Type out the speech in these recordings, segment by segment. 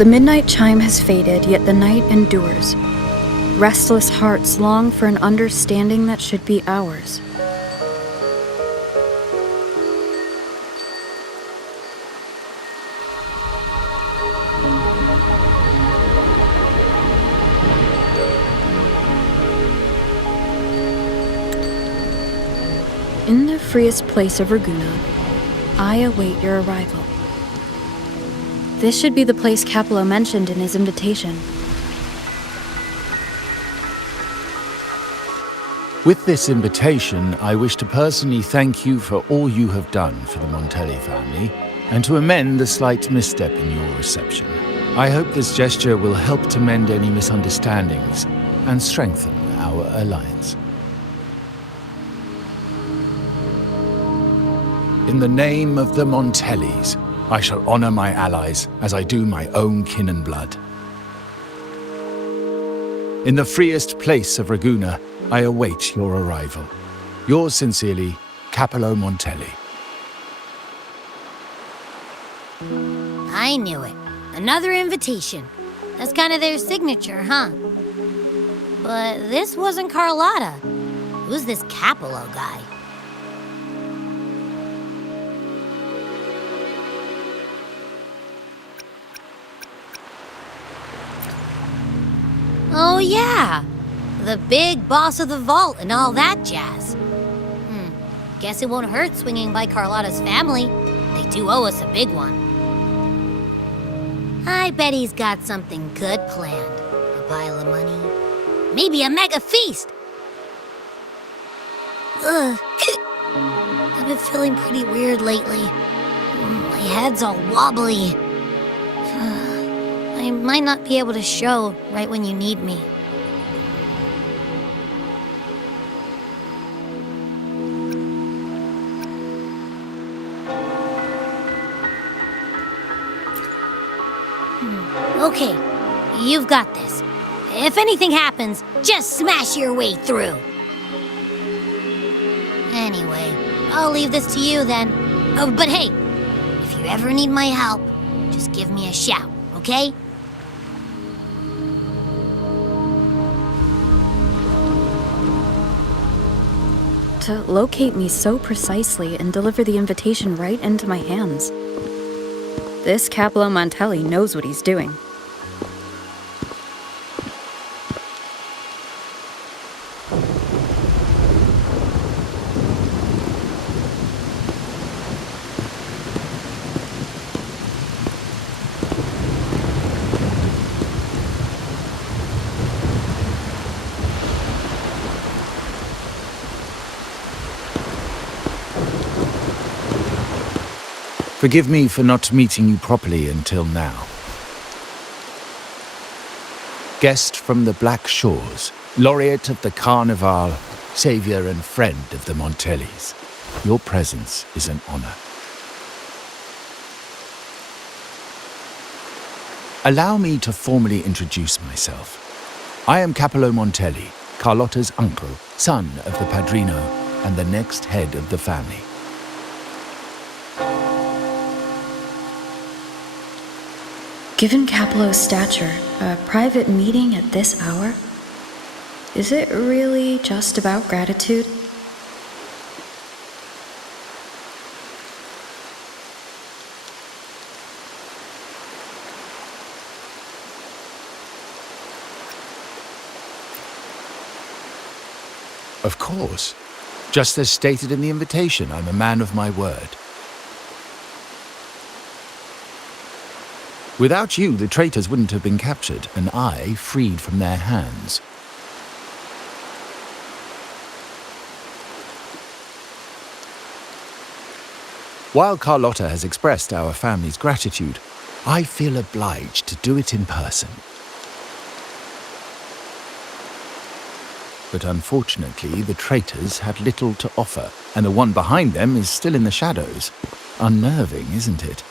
The midnight chime has faded, yet the night endures. Restless hearts long for an understanding that should be ours. In the freest place of Raguna, I await your arrival. This should be the place Capello mentioned in his invitation. With this invitation, I wish to personally thank you for all you have done for the Montelli family, and to amend the slight misstep in your reception. I hope this gesture will help to mend any misunderstandings and strengthen our alliance. In the name of the Montellis, I shall honor my allies as I do my own kin and blood. In the freest place of Raguna, I await your arrival. Yours sincerely, Capello Montelli. I knew it. Another invitation. That's kind of their signature, huh? But this wasn't Carlotta. Who's this Capello guy? Oh yeah! The big boss of the vault and all that jazz. Guess it won't hurt swinging by Carlotta's family. They do owe us a big one. I bet he's got something good planned. A pile of money. Maybe a mega feast! Ugh. I've been feeling pretty weird lately. My head's all wobbly. I might not be able to show right when you need me. Okay, you've got this. If anything happens, just smash your way through. Anyway, I'll leave this to you then. Oh, but hey, if you ever need my help, just give me a shout, okay? To locate me so precisely and deliver the invitation right into my hands. This Capello Montelli knows what he's doing. Forgive me for not meeting you properly until now. Guest from the Black Shores, laureate of the Carnival, savior and friend of the Montellis. Your presence is an honor. Allow me to formally introduce myself. I am Capello Montelli, Carlotta's uncle, son of the Padrino, and the next head of the family. Given Capello's stature, a private meeting at this hour? Is it really just about gratitude? Of course. Just as stated in the invitation, I'm a man of my word. Without you, the traitors wouldn't have been captured, and I freed from their hands. While Carlotta has expressed our family's gratitude, I feel obliged to do it in person. But unfortunately, the traitors had little to offer, and the one behind them is still in the shadows. Unnerving, isn't it?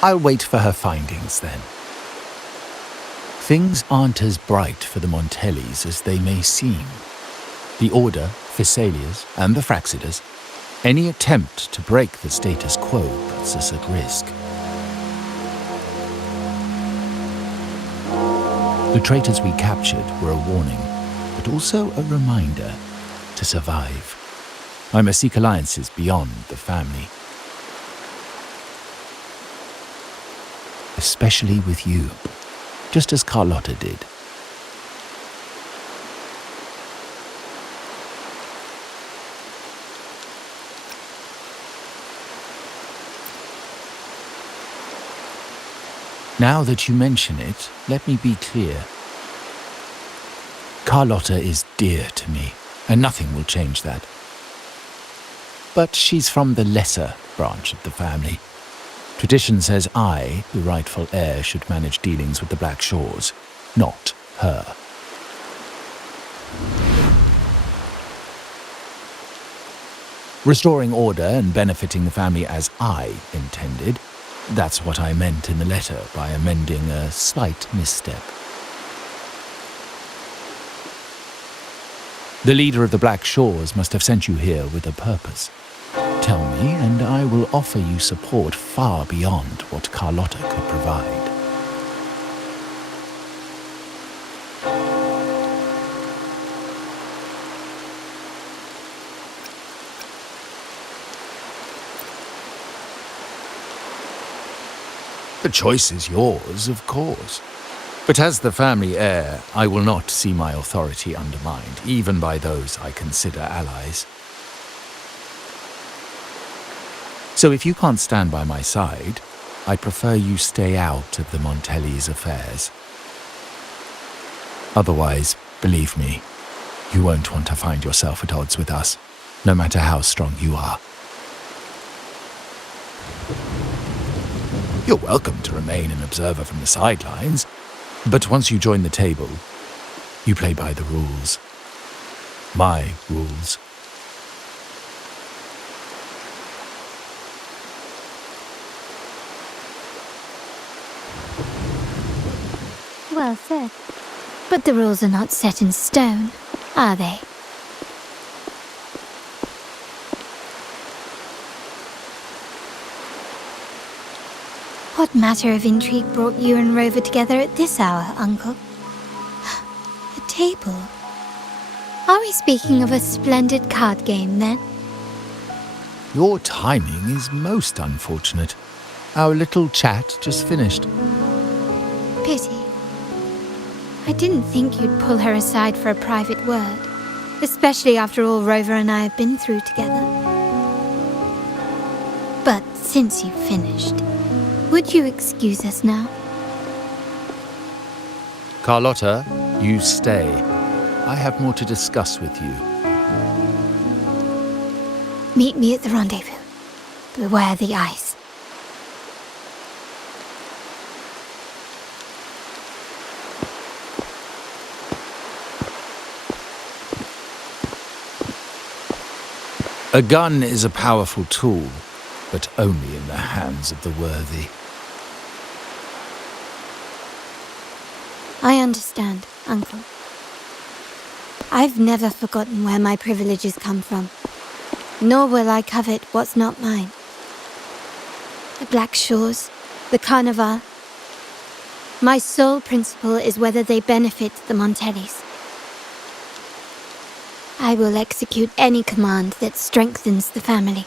I'll wait for her findings then. Things aren't as bright for the Montellis as they may seem. The Order, Physaelias, and the Fraxidus, any attempt to break the status quo puts us at risk. The traitors we captured were a warning, but also a reminder to survive. I must seek alliances beyond the family. Especially with you, just as Carlotta did. Now that you mention it, let me be clear. Carlotta is dear to me, and nothing will change that. But she's from the lesser branch of the family. Tradition says I, the rightful heir, should manage dealings with the Black Shores, not her. Restoring order and benefiting the family as I intended, that's what I meant in the letter by amending a slight misstep. The leader of the Black Shores must have sent you here with a purpose. Tell me, and I will offer you support far beyond what Carlotta could provide. The choice is yours, of course. But as the family heir, I will not see my authority undermined, even by those I consider allies. So if you can't stand by my side, I prefer you stay out of the Montellis' affairs. Otherwise, believe me, you won't want to find yourself at odds with us, no matter how strong you are. You're welcome to remain an observer from the sidelines, but once you join the table, you play by the rules. My rules. Well said. But the rules are not set in stone, are they? What matter of intrigue brought you and Rover together at this hour, Uncle? A table? Are we speaking of a splendid card game, then? Your timing is most unfortunate. Our little chat just finished. Pity. I didn't think you'd pull her aside for a private word, especially after all Rover and I have been through together. But since you've finished, would you excuse us now? Carlotta, you stay. I have more to discuss with you. Meet me at the rendezvous. Beware the ice. A gun is a powerful tool, but only in the hands of the worthy. I understand, Uncle. I've never forgotten where my privileges come from, nor will I covet what's not mine. The Black Shores, the Carnival. My sole principle is whether they benefit the Montellis. I will execute any command that strengthens the family,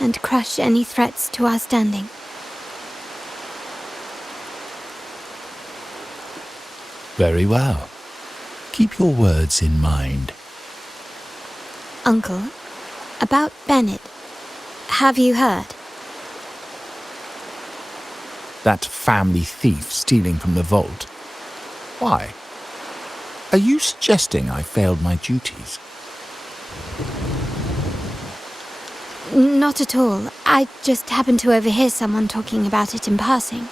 and crush any threats to our standing. Very well. Keep your words in mind. Uncle, about Bennett, have you heard? That family thief stealing from the vault. Why? Are you suggesting I failed my duties? Not at all. I just happened to overhear someone talking about it in passing.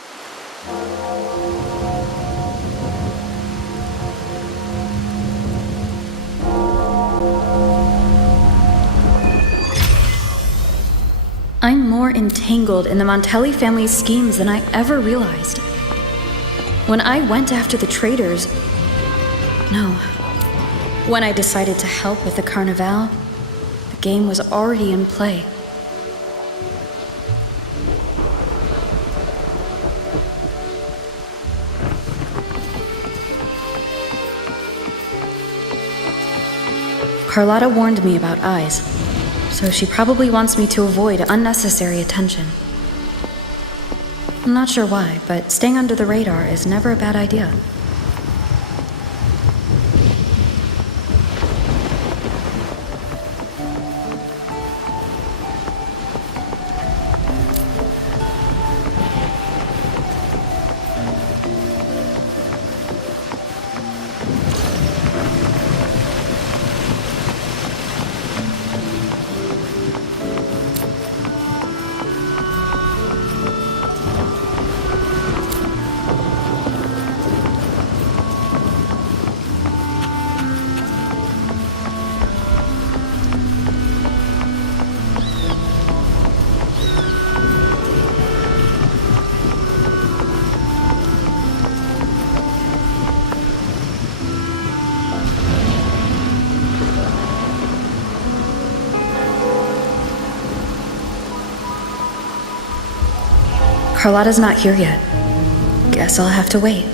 I'm more more entangled in the Montelli family's schemes than I ever realized. When I went after the traitors... No. When I decided to help with the Carnival, the game was already in play. Carlotta warned me about eyes, so she probably wants me to avoid unnecessary attention. I'm not sure why, but staying under the radar is never a bad idea. Carlotta's not here yet. Guess I'll have to wait.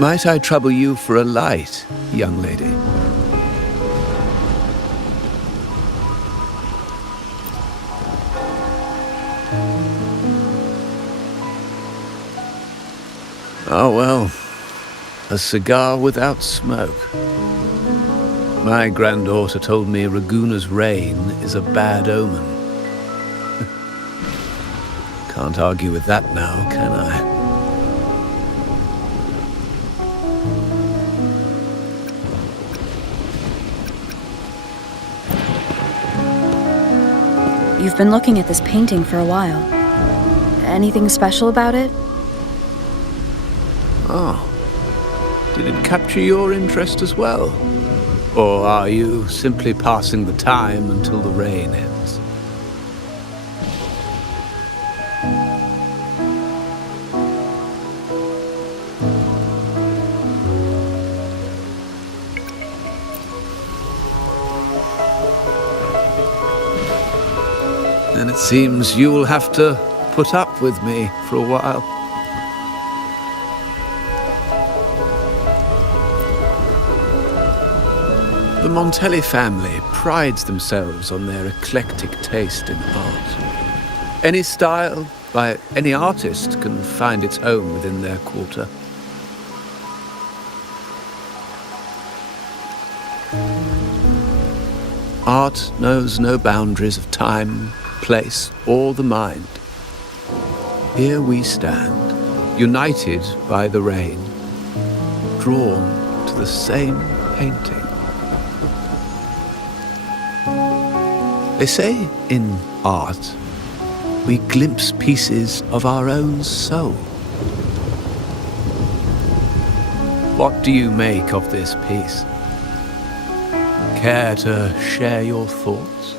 Might I trouble you for a light, young lady? Oh, well, a cigar without smoke. My granddaughter told me Raguna's rain is a bad omen. Can't argue with that now, can I? You've been looking at this painting for a while. Anything special about it? Oh. Did it capture your interest as well? Or are you simply passing the time until the rain ends? Then it seems you will have to put up with me for a while. The Montelli family prides themselves on their eclectic taste in art. Any style, by any artist, can find its home within their quarter. Art knows no boundaries of time, place, or the mind. Here we stand, united by the rain, drawn to the same painting. They say in art, we glimpse pieces of our own soul. What do you make of this piece? Care to share your thoughts?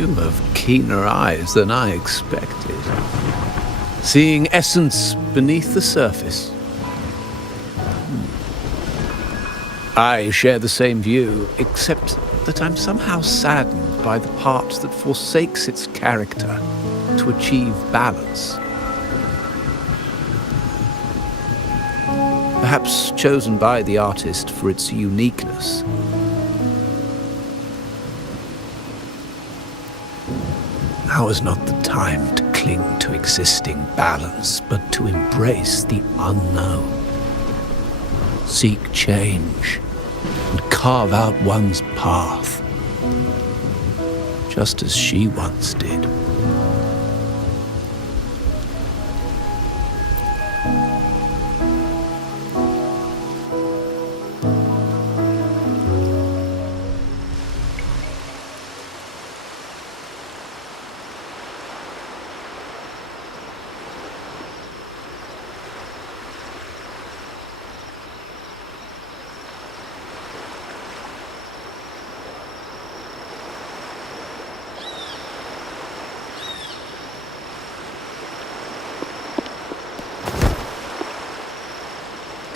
You have keener eyes than I expected. Seeing essence beneath the surface. I share the same view, except that I'm somehow saddened by the part that forsakes its character to achieve balance. Perhaps chosen by the artist for its uniqueness. Now is not the time to cling to existing balance, but to embrace the unknown. Seek change and carve out one's path, just as she once did.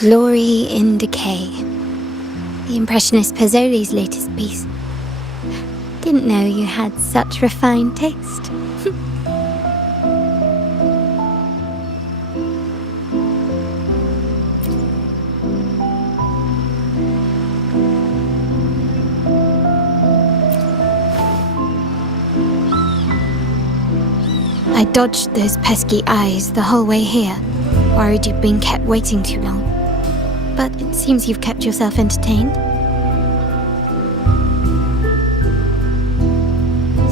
Glory in Decay. The Impressionist Pazzoli's latest piece. Didn't know you had such refined taste. I dodged those pesky eyes the whole way here, worried you'd been kept waiting too long. But it seems you've kept yourself entertained.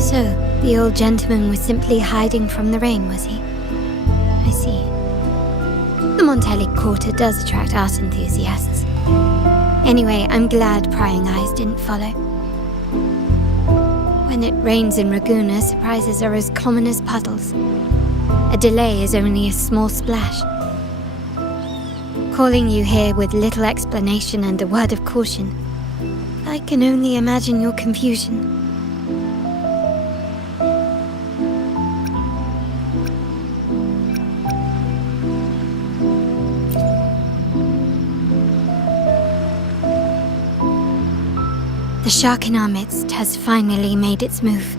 So, the old gentleman was simply hiding from the rain, was he? I see. The Montelli Quarter does attract art enthusiasts. Anyway, I'm glad prying eyes didn't follow. When it rains in Ragusa, surprises are as common as puddles. A delay is only a small splash. Calling you here with little explanation and a word of caution, I can only imagine your confusion. The shark in our midst has finally made its move.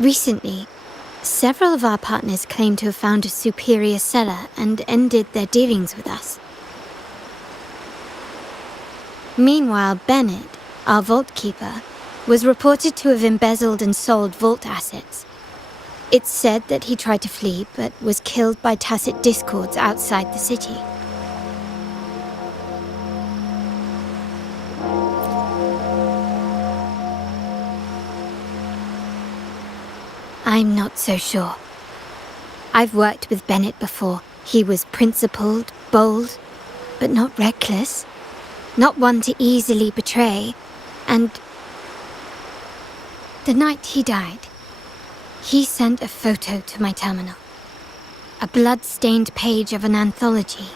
Recently, several of our partners claim to have found a superior cellar and ended their dealings with us. Meanwhile, Bennett, our vault keeper, was reported to have embezzled and sold vault assets. It's said that he tried to flee, but was killed by tacit discords outside the city. I'm not so sure. I've worked with Bennett before. He was principled, bold, but not reckless. Not one to easily betray. And the night he died, he sent a photo to my terminal. A blood-stained page of an anthology,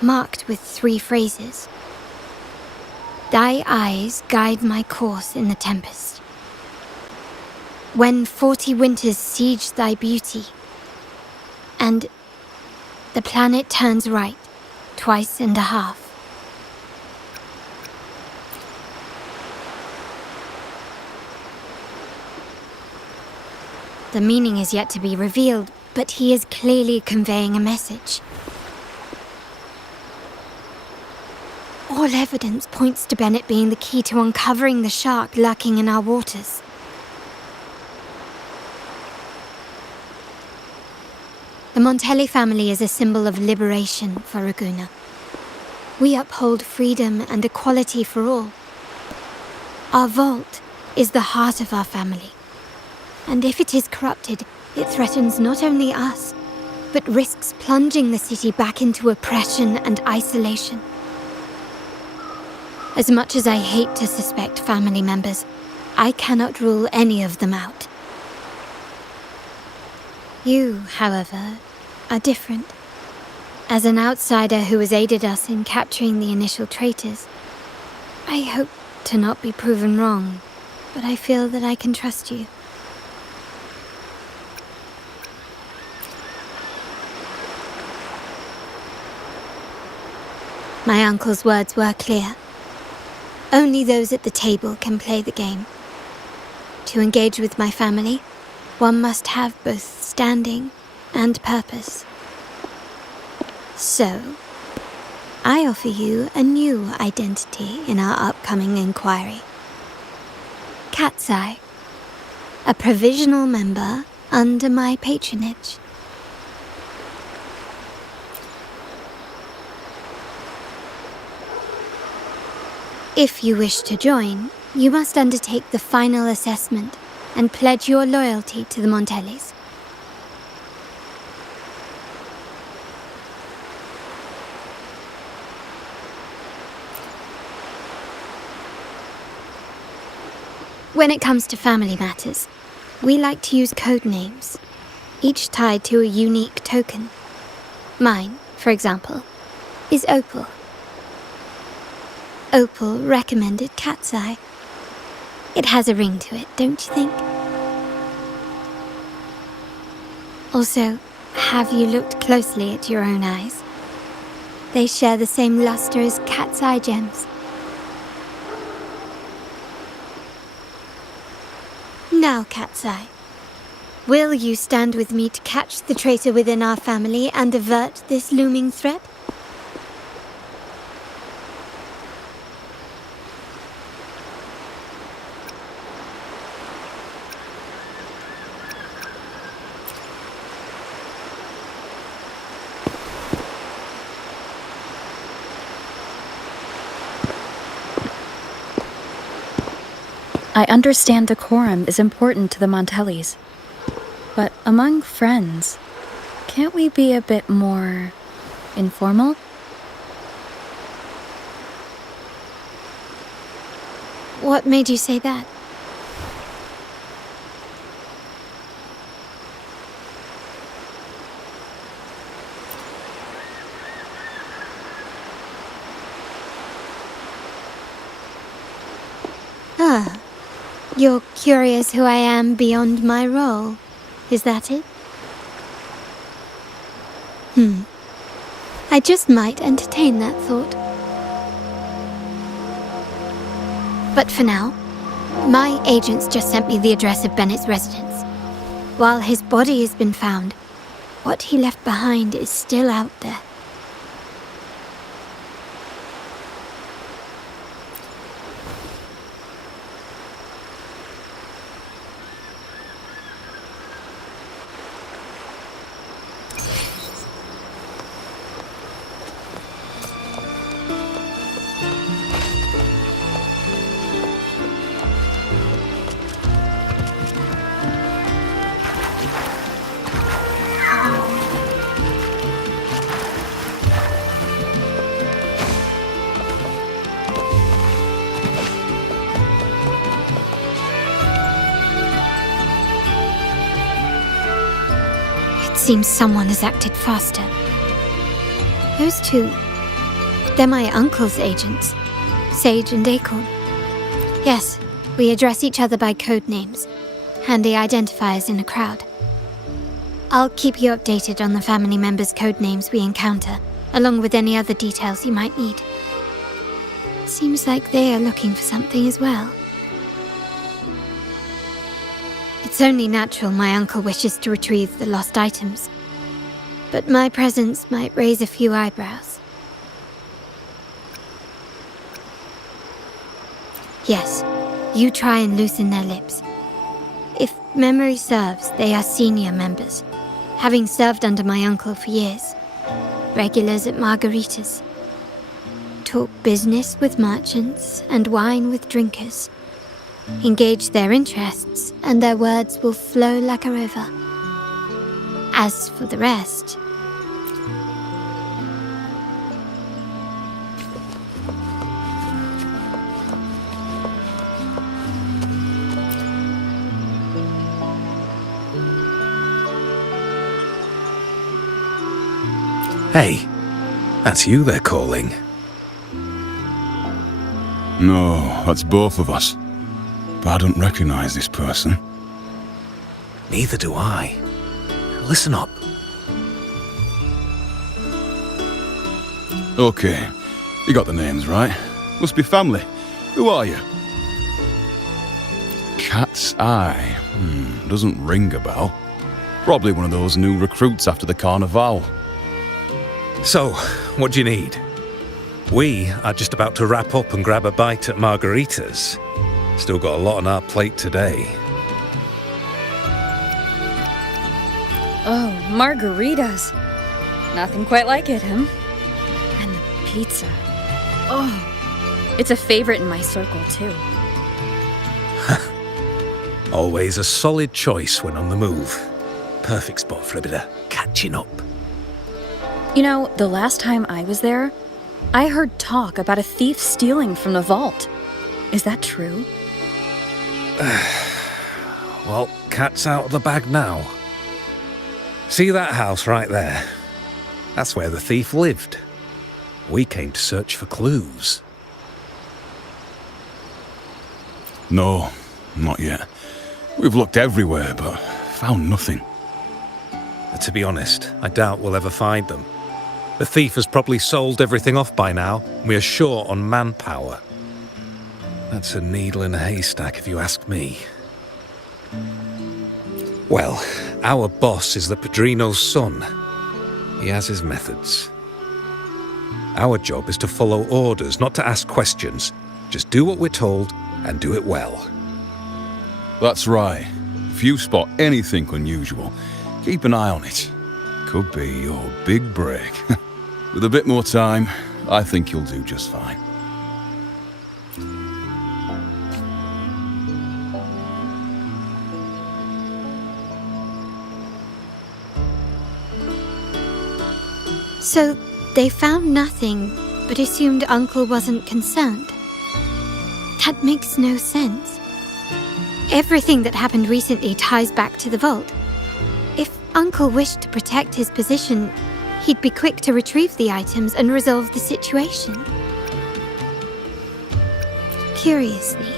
marked with 3 phrases. Thy eyes guide my course in the tempest. When 40 winters siege thy beauty, and the planet turns right, twice and a half. The meaning is yet to be revealed, but he is clearly conveying a message. All evidence points to Bennett being the key to uncovering the shark lurking in our waters. The Montelli family is a symbol of liberation for Ragusa. We uphold freedom and equality for all. Our vault is the heart of our family. And if it is corrupted, it threatens not only us, but risks plunging the city back into oppression and isolation. As much as I hate to suspect family members, I cannot rule any of them out. You, however, are different. As an outsider who has aided us in capturing the initial traitors, I hope to not be proven wrong but I feel that I can trust you. My uncle's words were clear. Only those at the table can play the game. To engage with my family, one must have both standing and purpose. So, I offer you a new identity in our upcoming inquiry. Cat's Eye, a provisional member under my patronage. If you wish to join, you must undertake the final assessment and pledge your loyalty to the Montellis. When it comes to family matters, we like to use code names, each tied to a unique token. Mine, for example, is Opal. Opal recommended Cat's Eye. It has a ring to it, don't you think? Also, have you looked closely at your own eyes? They share the same luster as Cat's Eye gems. Now, Cat's Eye, will you stand with me to catch the traitor within our family and avert this looming threat? I understand decorum is important to the Montellis, but among friends, can't we be a bit more informal? What made you say that? Ah. You're curious who I am beyond my role, is that it? I just might entertain that thought. But for now, my agents just sent me the address of Bennett's residence. While his body has been found, what he left behind is still out there. Seems someone has acted faster. Those two, they're my uncle's agents, Sage and Acorn. Yes, we address each other by code names, handy identifiers in a crowd. I'll keep you updated on the family members' code names we encounter, along with any other details you might need. Seems like they are looking for something as well. It's only natural my uncle wishes to retrieve the lost items, but my presence might raise a few eyebrows. Yes, you try and loosen their lips. If memory serves, they are senior members, having served under my uncle for years. Regulars at margaritas. Talk business with merchants and wine with drinkers. Engage their interests, and their words will flow like a river. As for the rest... Hey, that's you they're calling. No, that's both of us. but I don't recognize this person. Neither do I. Listen up. Okay, you got the names right. Must be family. Who are you? Cat's Eye. Doesn't ring a bell. Probably one of those new recruits after the Carnival. So, what do you need? We are just about to wrap up and grab a bite at Margarita's. Still got a lot on our plate today. Oh, margaritas. Nothing quite like it, huh? And the pizza. Oh, it's a favorite in my circle, too. Always a solid choice when on the move. Perfect spot for a bit of catching up. You know, the last time I was there, I heard talk about a thief stealing from the vault. Is that true? Well, cat's out of the bag now. See that house right there? That's where the thief lived. We came to search for clues. No, not yet. We've looked everywhere, but found nothing. To be honest, I doubt we'll ever find them. The thief has probably sold everything off by now, and we are short on manpower. That's a needle in a haystack, if you ask me. Well, our boss is the Padrino's son. He has his methods. Our job is to follow orders, not to ask questions. Just do what we're told, and do it well. That's right. If you spot anything unusual, keep an eye on it. Could be your big break. With a bit more time, I think you'll do just fine. So, they found nothing, but assumed Uncle wasn't concerned. That makes no sense. Everything that happened recently ties back to the vault. If Uncle wished to protect his position, he'd be quick to retrieve the items and resolve the situation. Curiously,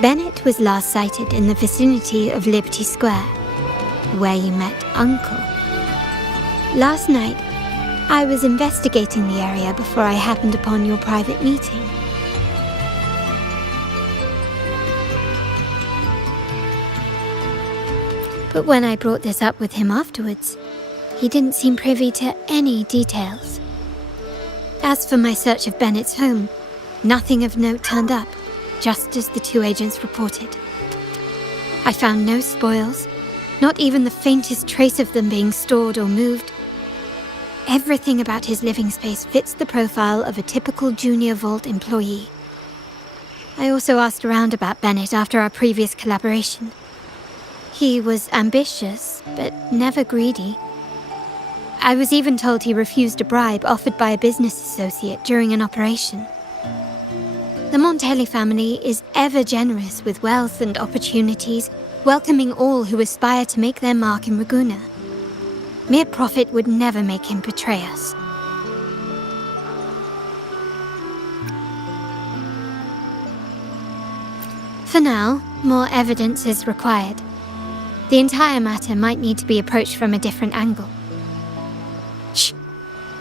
Bennett was last sighted in the vicinity of Liberty Square, where you met Uncle. Last night, I was investigating the area before I happened upon your private meeting. But when I brought this up with him afterwards, he didn't seem privy to any details. As for my search of Bennett's home, nothing of note turned up, just as the two agents reported. I found no spoils, not even the faintest trace of them being stored or moved. Everything about his living space fits the profile of a typical Junior Vault employee. I also asked around about Bennett after our previous collaboration. He was ambitious, but never greedy. I was even told he refused a bribe offered by a business associate during an operation. The Montelli family is ever generous with wealth and opportunities, welcoming all who aspire to make their mark in Ragusa. Mere profit would never make him betray us. For now, more evidence is required. The entire matter might need to be approached from a different angle. Shh!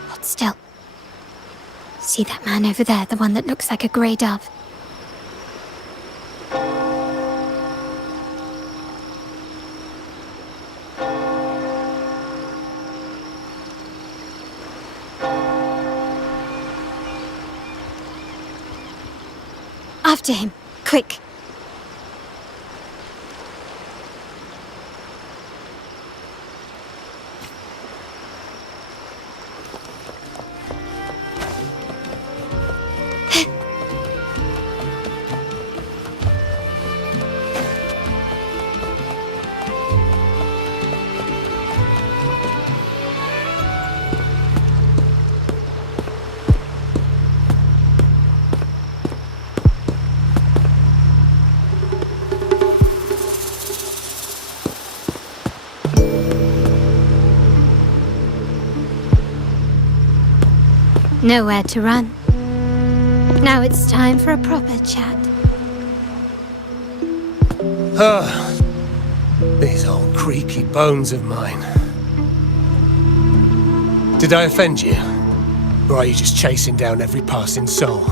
Hold still. See that man over there, the one that looks like a grey dove? After him, quick! Nowhere to run. Now it's time for a proper chat. These old creaky bones of mine. Did I offend you? Or are you just chasing down every passing soul?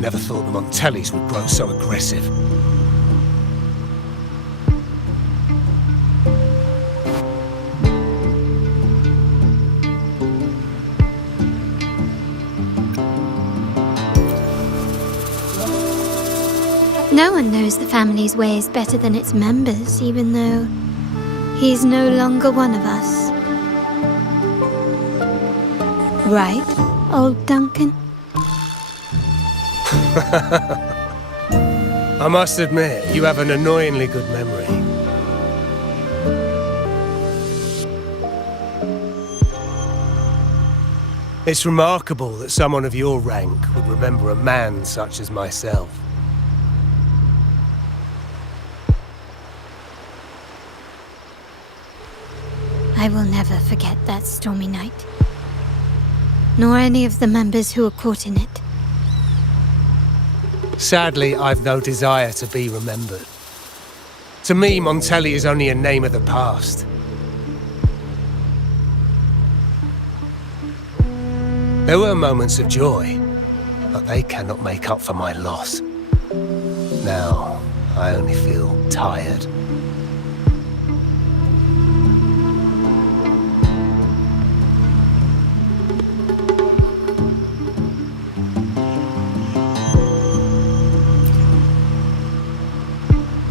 Never thought the Montellis would grow so aggressive. No one knows the family's ways better than its members, even though he's no longer one of us. Right, old Duncan? I must admit, you have an annoyingly good memory. It's remarkable that someone of your rank would remember a man such as myself. I will never forget that stormy night. Nor any of the members who were caught in it. Sadly, I've no desire to be remembered. To me, Montelli is only a name of the past. There were moments of joy, but they cannot make up for my loss. Now, I only feel tired.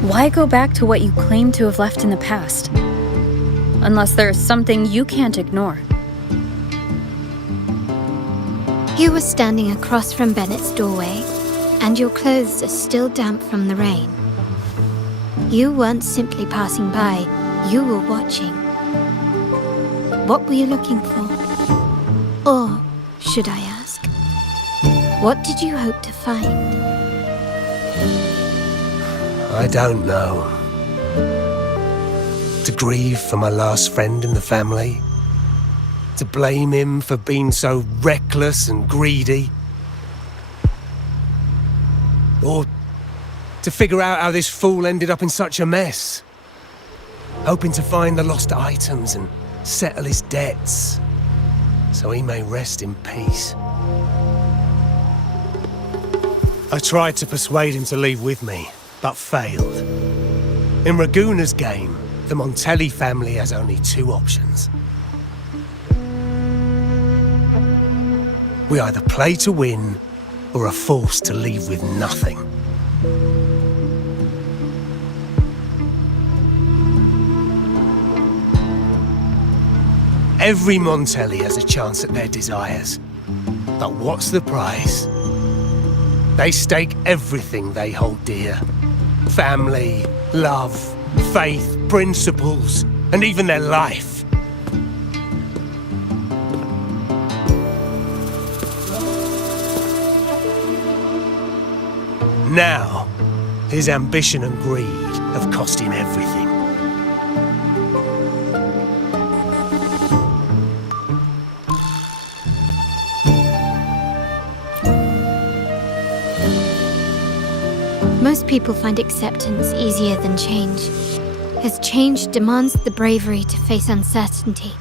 Why go back to what you claim to have left in the past? Unless there is something you can't ignore. You were standing across from Bennett's doorway, and your clothes are still damp from the rain. You weren't simply passing by, you were watching. What were you looking for? Or, should I ask, what did you hope to find? I don't know. To grieve for my last friend in the family? To blame him for being so reckless and greedy? Or to figure out how this fool ended up in such a mess? Hoping to find the lost items and settle his debts, so he may rest in peace. I tried to persuade him to leave with me, but failed. In Raguna's game, the Montelli family has only two options. We either play to win, or are forced to leave with nothing. Every Montelli has a chance at their desires. But what's the prize? They stake everything they hold dear. Family, love, faith, principles, and even their life. Now, his ambition and greed have cost him everything. Most people find acceptance easier than change, as change demands the bravery to face uncertainty.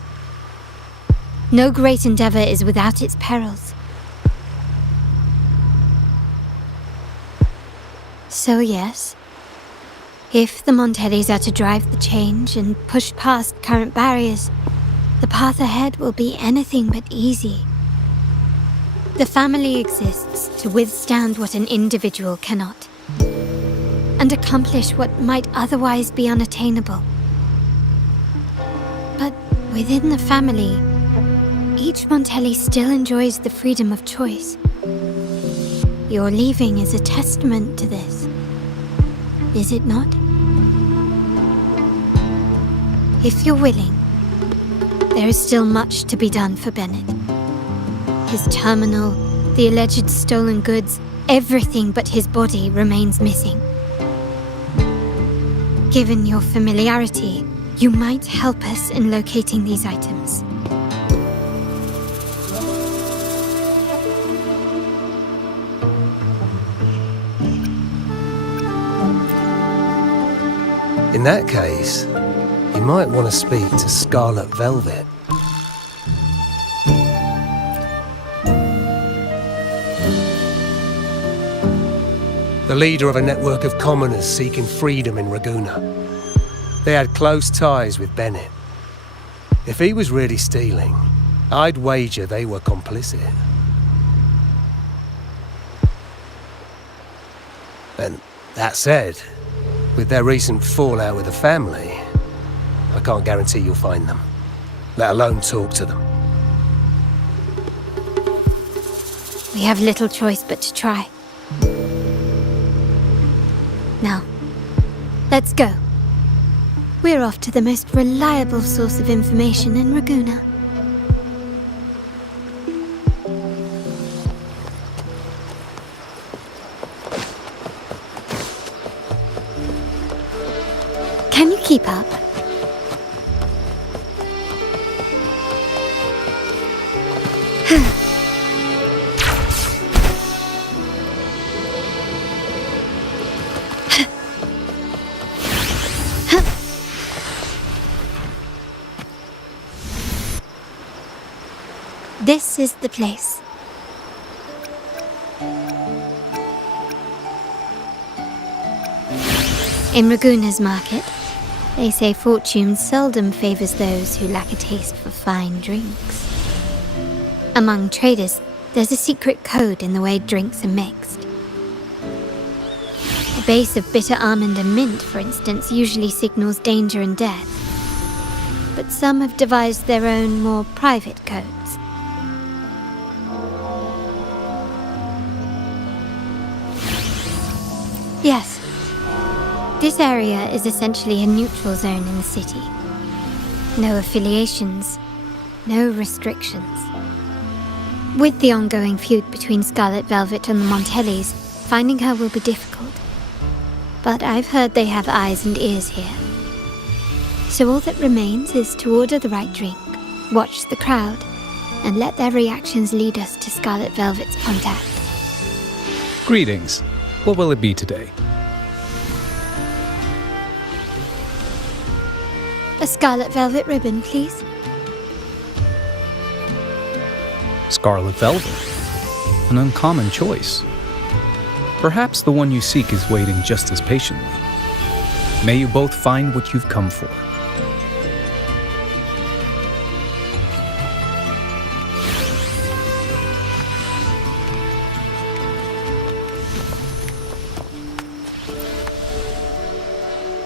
No great endeavor is without its perils. So yes, if the Montellis are to drive the change and push past current barriers, the path ahead will be anything but easy. The family exists to withstand what an individual cannot, and accomplish what might otherwise be unattainable. But within the family, each Montelli still enjoys the freedom of choice. Your leaving is a testament to this, is it not? If you're willing, there is still much to be done for Bennett. His terminal, the alleged stolen goods, everything but his body remains missing. Given your familiarity, you might help us in locating these items. In that case, you might want to speak to Scarlet Velvet. The leader of a network of commoners seeking freedom in Raguna. They had close ties with Bennett. If he was really stealing, I'd wager they were complicit. And that said, with their recent fallout with the family, I can't guarantee you'll find them, let alone talk to them. We have little choice but to try. Now, let's go. We're off to the most reliable source of information in Raguna. Can you keep up? This is the place. In Raguna's market, they say fortune seldom favors those who lack a taste for fine drinks. Among traders, there's a secret code in the way drinks are mixed. A base of bitter almond and mint, for instance, usually signals danger and death. But some have devised their own, more private codes. Yes. This area is essentially a neutral zone in the city. No affiliations, no restrictions. With the ongoing feud between Scarlet Velvet and the Montellis, finding her will be difficult. But I've heard they have eyes and ears here. So all that remains is to order the right drink, watch the crowd, and let their reactions lead us to Scarlet Velvet's contact. Greetings. What will it be today? A Scarlet Velvet ribbon, please. Scarlet Velvet. An uncommon choice. Perhaps the one you seek is waiting just as patiently. May you both find what you've come for.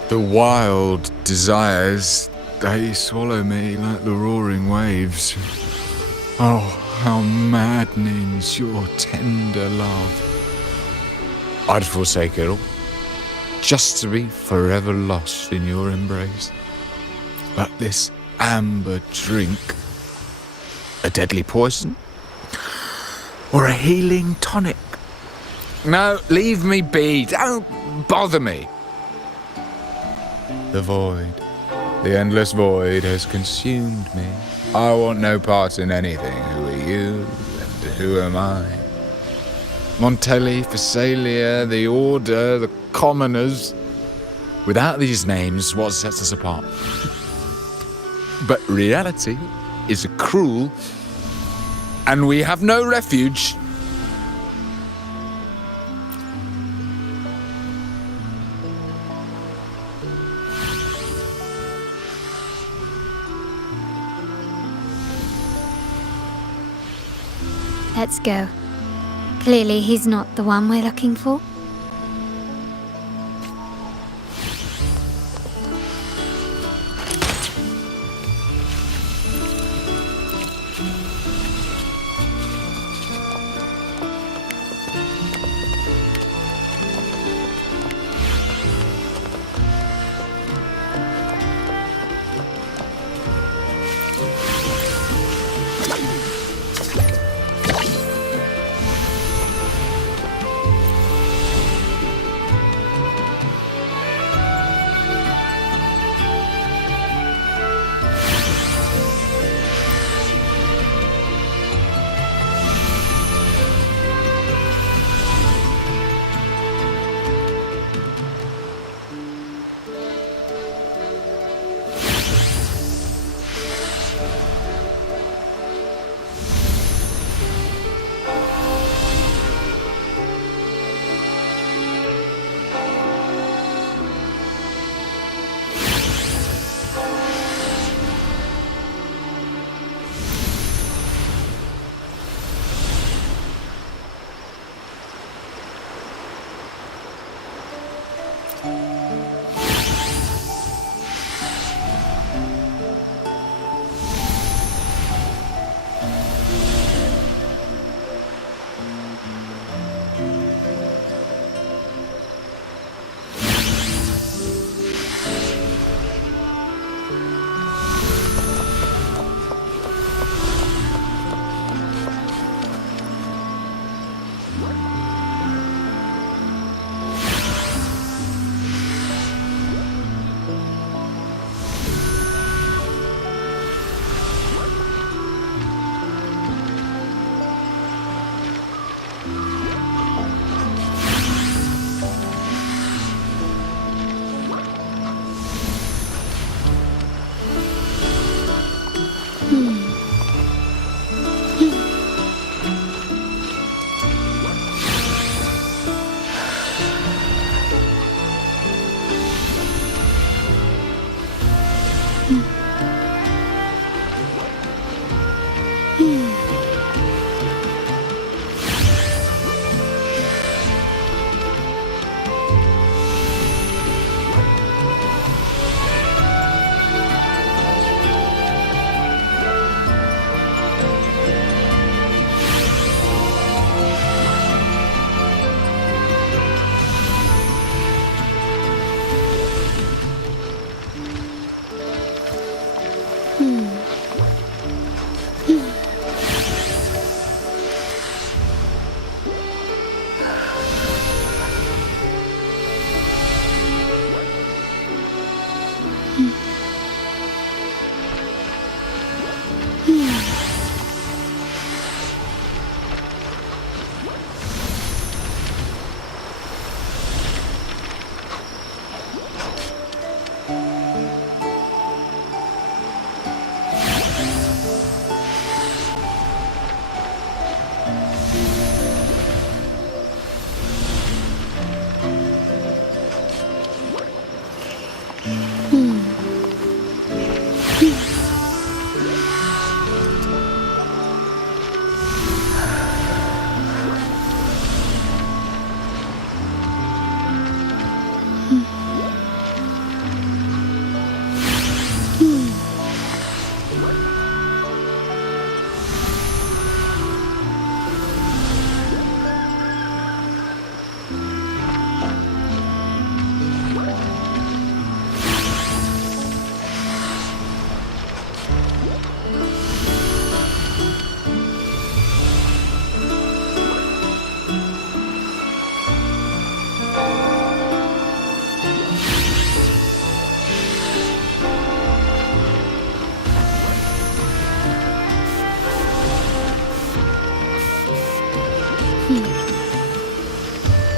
The wild desires, they swallow me like the roaring waves. Oh, how maddening's your tender love. I'd forsake it all, just to be forever lost in your embrace. But this amber drink, a deadly poison? Or a healing tonic? No, leave me be, don't bother me. The void, the endless void has consumed me. I want no part in anything. Who are you and who am I? Montelli, Phasalia, the Order, the Commoners. Without these names, what sets us apart? But reality is cruel, and we have no refuge. Let's go. Clearly he's not the one we're looking for.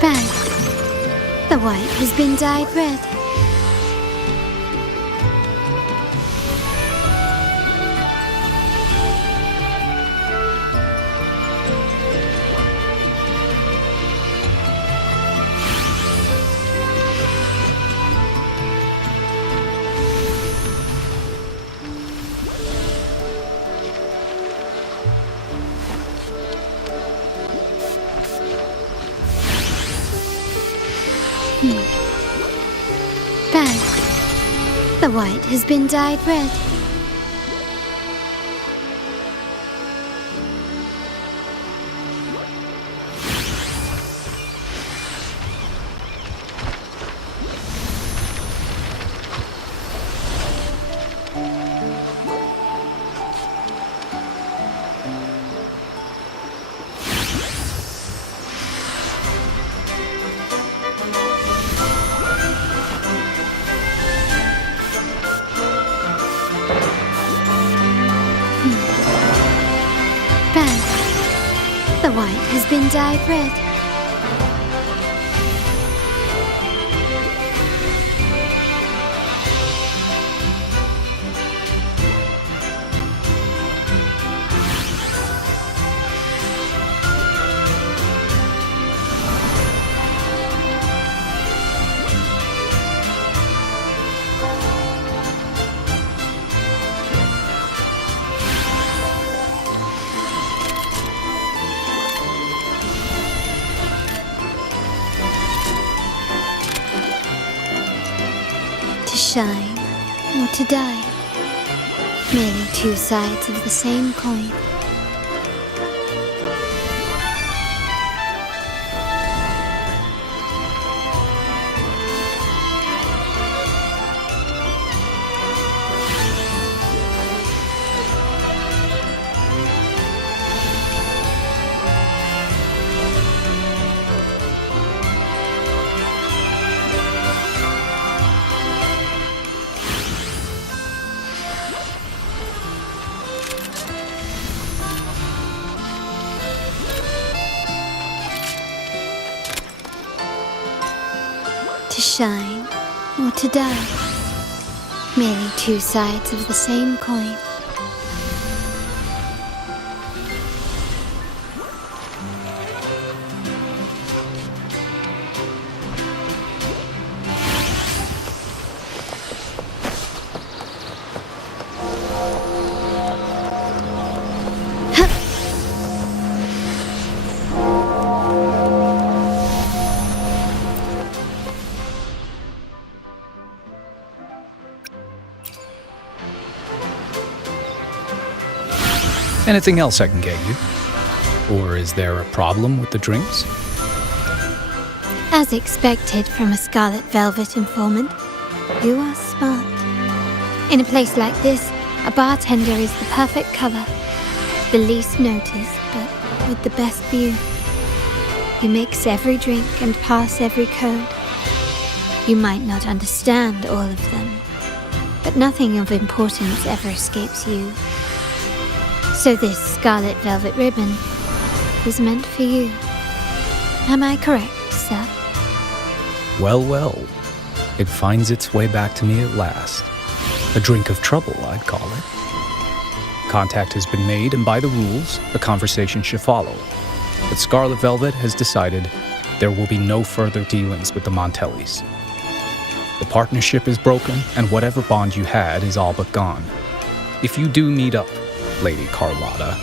Bad. The white has been dyed red. Bad. The white has been dyed red. Bad. The white has been dyed red. To shine or to die, merely two sides of the same coin. To shine or to die, merely two sides of the same coin. Anything else I can get you? Or is there a problem with the drinks? As expected from a Scarlet Velvet informant, you are smart. In a place like this, a bartender is the perfect cover. The least noticed, but with the best view. You mix every drink and pass every code. You might not understand all of them, but nothing of importance ever escapes you. So this Scarlet Velvet ribbon was meant for you. Am I correct, sir? Well, well. It finds its way back to me at last. A drink of trouble, I'd call it. Contact has been made, and by the rules, a conversation should follow. But Scarlet Velvet has decided there will be no further dealings with the Montellis. The partnership is broken, and whatever bond you had is all but gone. If you do meet up, Lady Carlotta,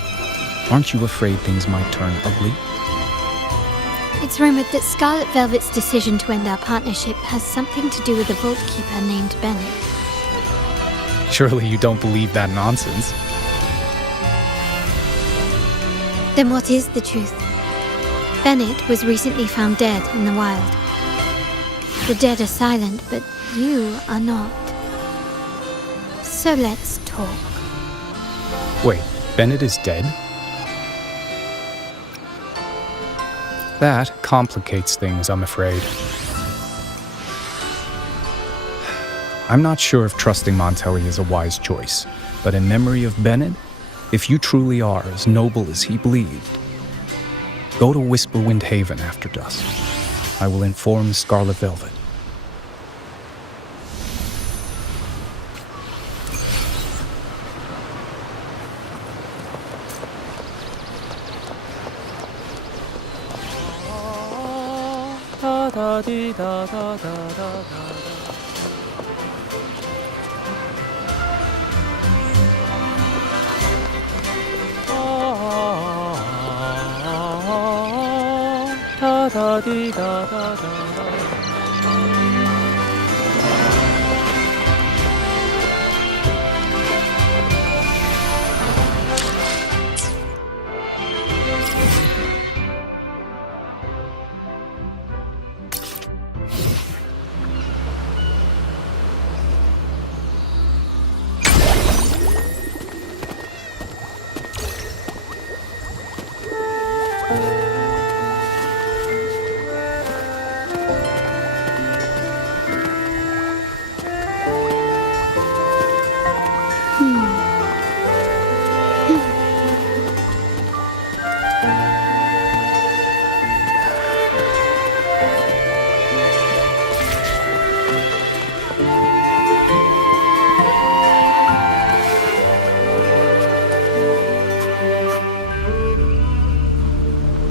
aren't you afraid things might turn ugly? It's rumored that Scarlet Velvet's decision to end our partnership has something to do with a vault keeper named Bennett. Surely you don't believe that nonsense. Then what is the truth? Bennett was recently found dead in the wild. The dead are silent, but you are not. So let's talk. Wait, Bennett is dead? That complicates things, I'm afraid. I'm not sure if trusting Montelli is a wise choice, but in memory of Bennett, if you truly are as noble as he believed, Go to Whisperwind Haven after dusk. I will inform Scarlet Velvet.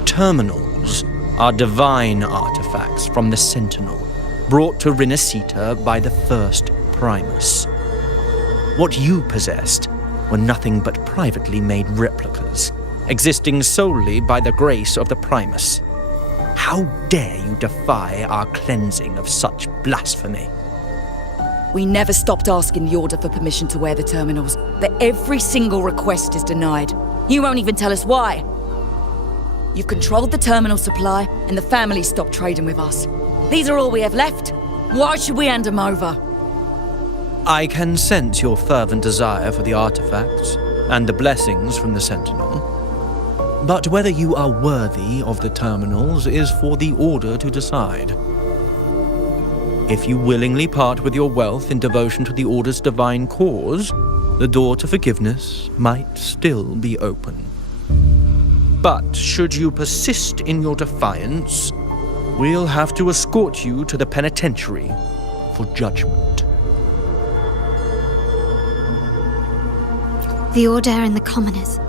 Terminals are divine artifacts from the Sentinel, brought to Rinasita by the first Primus. What you possessed were nothing but privately made replicas, existing solely by the grace of the Primus. How dare you defy our cleansing of such blasphemy? We never stopped asking the Order for permission to wear the terminals, but every single request is denied. You won't even tell us why. You've controlled the terminal supply, and the family stopped trading with us. These are all we have left. Why should we hand them over? I can sense your fervent desire for the artifacts and the blessings from the Sentinel. But whether you are worthy of the terminals is for the Order to decide. If you willingly part with your wealth in devotion to the Order's divine cause, the door to forgiveness might still be open. But should you persist in your defiance, we'll have to escort you to the penitentiary for judgment. The Order and the Commoners.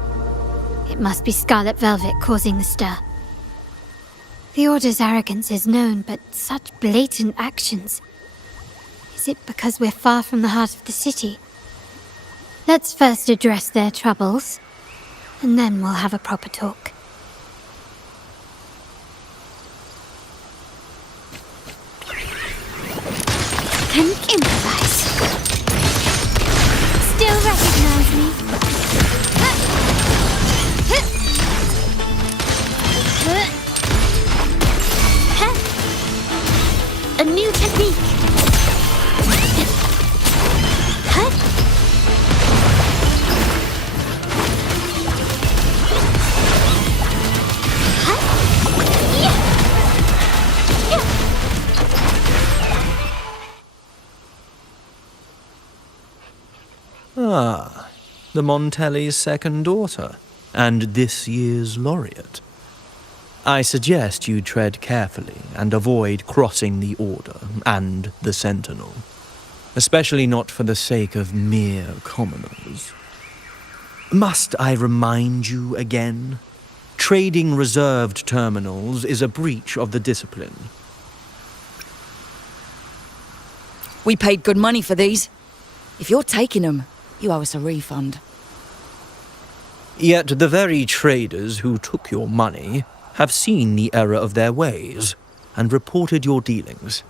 It must be Scarlet Velvet causing the stir. The Order's arrogance is known, but such blatant actions. Is it because we're far from the heart of the city? Let's first address their troubles, and then we'll have a proper talk. Can improvise. Still recognize me? A new technique. Ah, the Montelli's second daughter, and this year's laureate. I suggest you tread carefully and avoid crossing the Order and the Sentinel, especially not for the sake of mere commoners. Must I remind you again? Trading reserved terminals is a breach of the discipline. We paid good money for these. If you're taking them, you owe us a refund. Yet the very traders who took your money have seen the error of their ways and reported your dealings.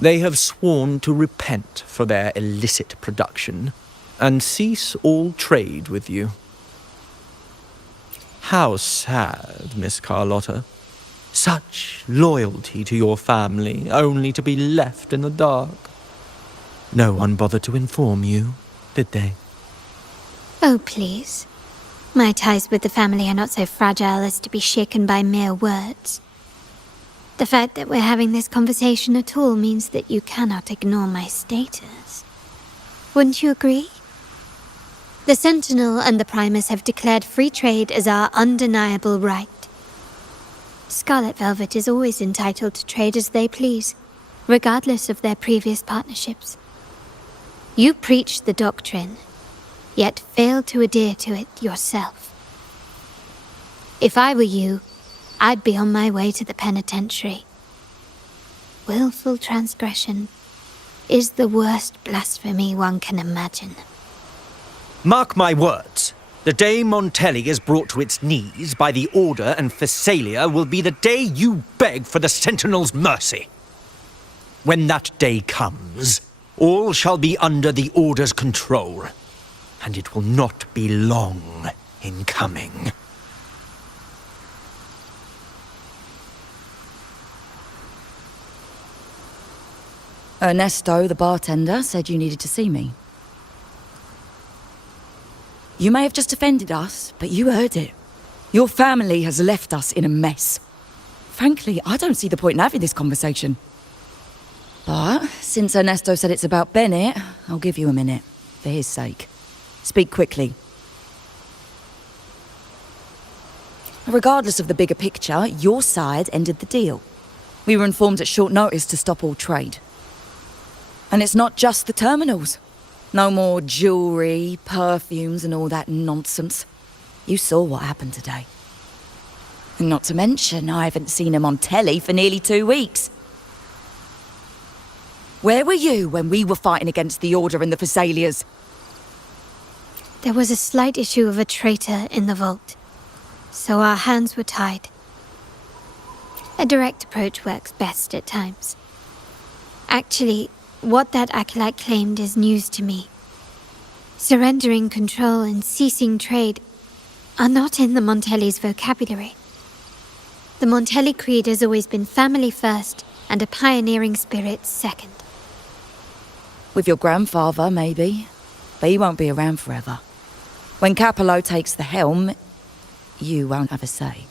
They have sworn to repent for their illicit production and cease all trade with you. How sad, Miss Carlotta. Such loyalty to your family, only to be left in the dark. No one bothered to inform you, did they? Oh, please. My ties with the family are not so fragile as to be shaken by mere words. The fact that we're having this conversation at all means that you cannot ignore my status. Wouldn't you agree? The Sentinel and the Primus have declared free trade as our undeniable right. Scarlet Velvet is always entitled to trade as they please, regardless of their previous partnerships. You preach the doctrine, yet fail to adhere to it yourself. If I were you, I'd be on my way to the penitentiary. Willful transgression is the worst blasphemy one can imagine. Mark my words. The day Montelli is brought to its knees by the Order and Phasalia will be the day you beg for the Sentinel's mercy. When that day comes, all shall be under the Order's control, and it will not be long in coming. Ernesto, the bartender, said you needed to see me. You may have just offended us, but you heard it. Your family has left us in a mess. Frankly, I don't see the point in having this conversation. But since Ernesto said it's about Bennett, I'll give you a minute, for his sake. Speak quickly. Regardless of the bigger picture, your side ended the deal. We were informed at short notice to stop all trade. And it's not just the terminals. No more jewellery, perfumes and all that nonsense. You saw what happened today. And not to mention, I haven't seen him on telly for nearly 2 weeks. Where were you when we were fighting against the Order and the Phasalias? There was a slight issue of a traitor in the vault, so our hands were tied. A direct approach works best at times. Actually, what that acolyte claimed is news to me. Surrendering control and ceasing trade are not in the Montelli's vocabulary. The Montelli creed has always been family first and a pioneering spirit second. With your grandfather, maybe. But he won't be around forever. When Capello takes the helm, you won't have a say.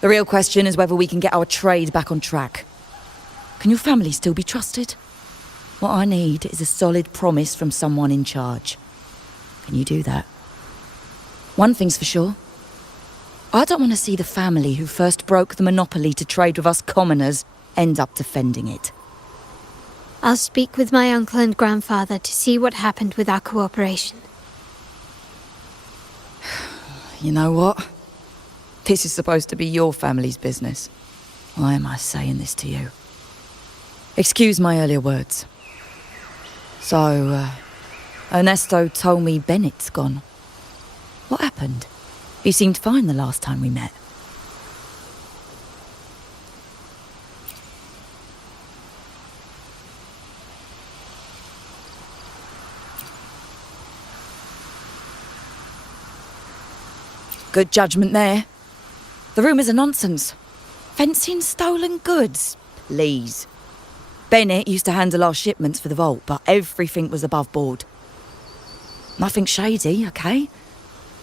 The real question is whether we can get our trade back on track. Can your family still be trusted? What I need is a solid promise from someone in charge. Can you do that? One thing's for sure. I don't want to see the family who first broke the monopoly to trade with us commoners end up defending it. I'll speak with my uncle and grandfather to see what happened with our cooperation. You know what? This is supposed to be your family's business. Why am I saying this to you? Excuse my earlier words. So, Ernesto told me Bennett's gone. What happened? He seemed fine the last time we met. Good judgment there. The rumours are nonsense. Fencing stolen goods, please. Bennett used to handle our shipments for the vault, but everything was above board. Nothing shady, okay?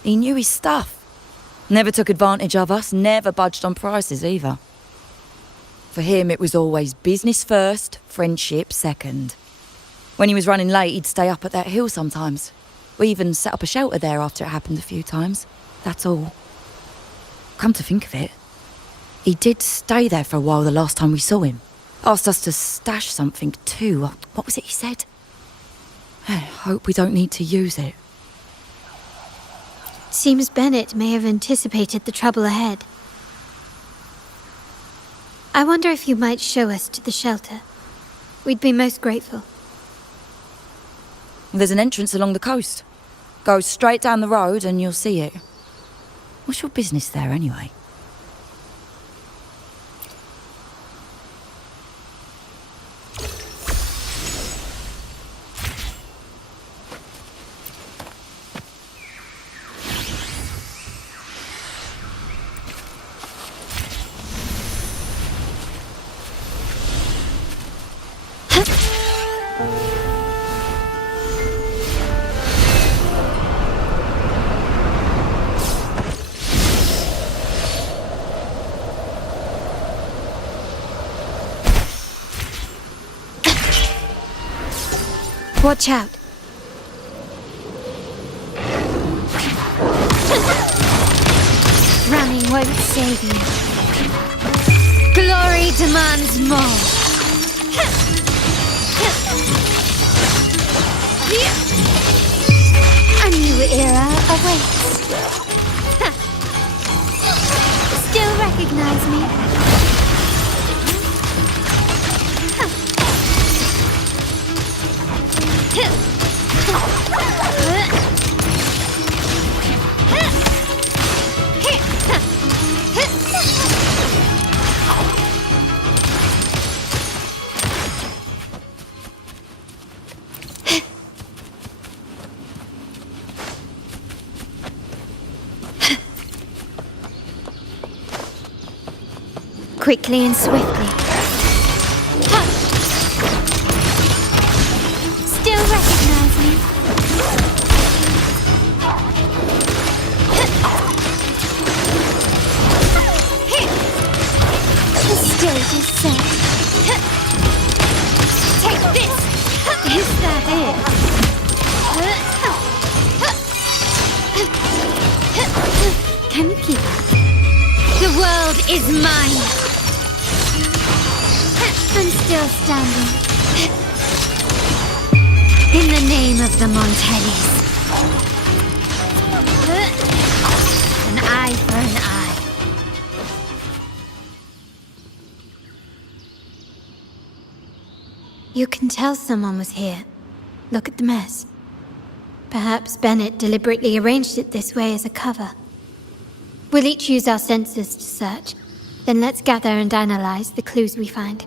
He knew his stuff. Never took advantage of us, never budged on prices either. For him, it was always business first, friendship second. When he was running late, he'd stay up at that hill sometimes. We even set up a shelter there after it happened a few times. That's all. Come to think of it, he did stay there for a while the last time we saw him. Asked us to stash something too. What was it he said? I hope we don't need to use it. Seems Bennett may have anticipated the trouble ahead. I wonder if you might show us to the shelter. We'd be most grateful. There's an entrance along the coast. Go straight down the road and you'll see it. What's your business there anyway? Watch out. Running won't save you. demands more. A new era awaits. Still recognize me? Quickly and swiftly. Still recognize me? The stage is set. Take this! Is that it? Can you keep up? The world is mine! I'm still standing. In the name of the Montellis. An eye for an eye. You can tell someone was here. Look at the mess. Perhaps Bennett deliberately arranged it this way as a cover. We'll each use our senses to search. Then let's gather and analyze the clues we find.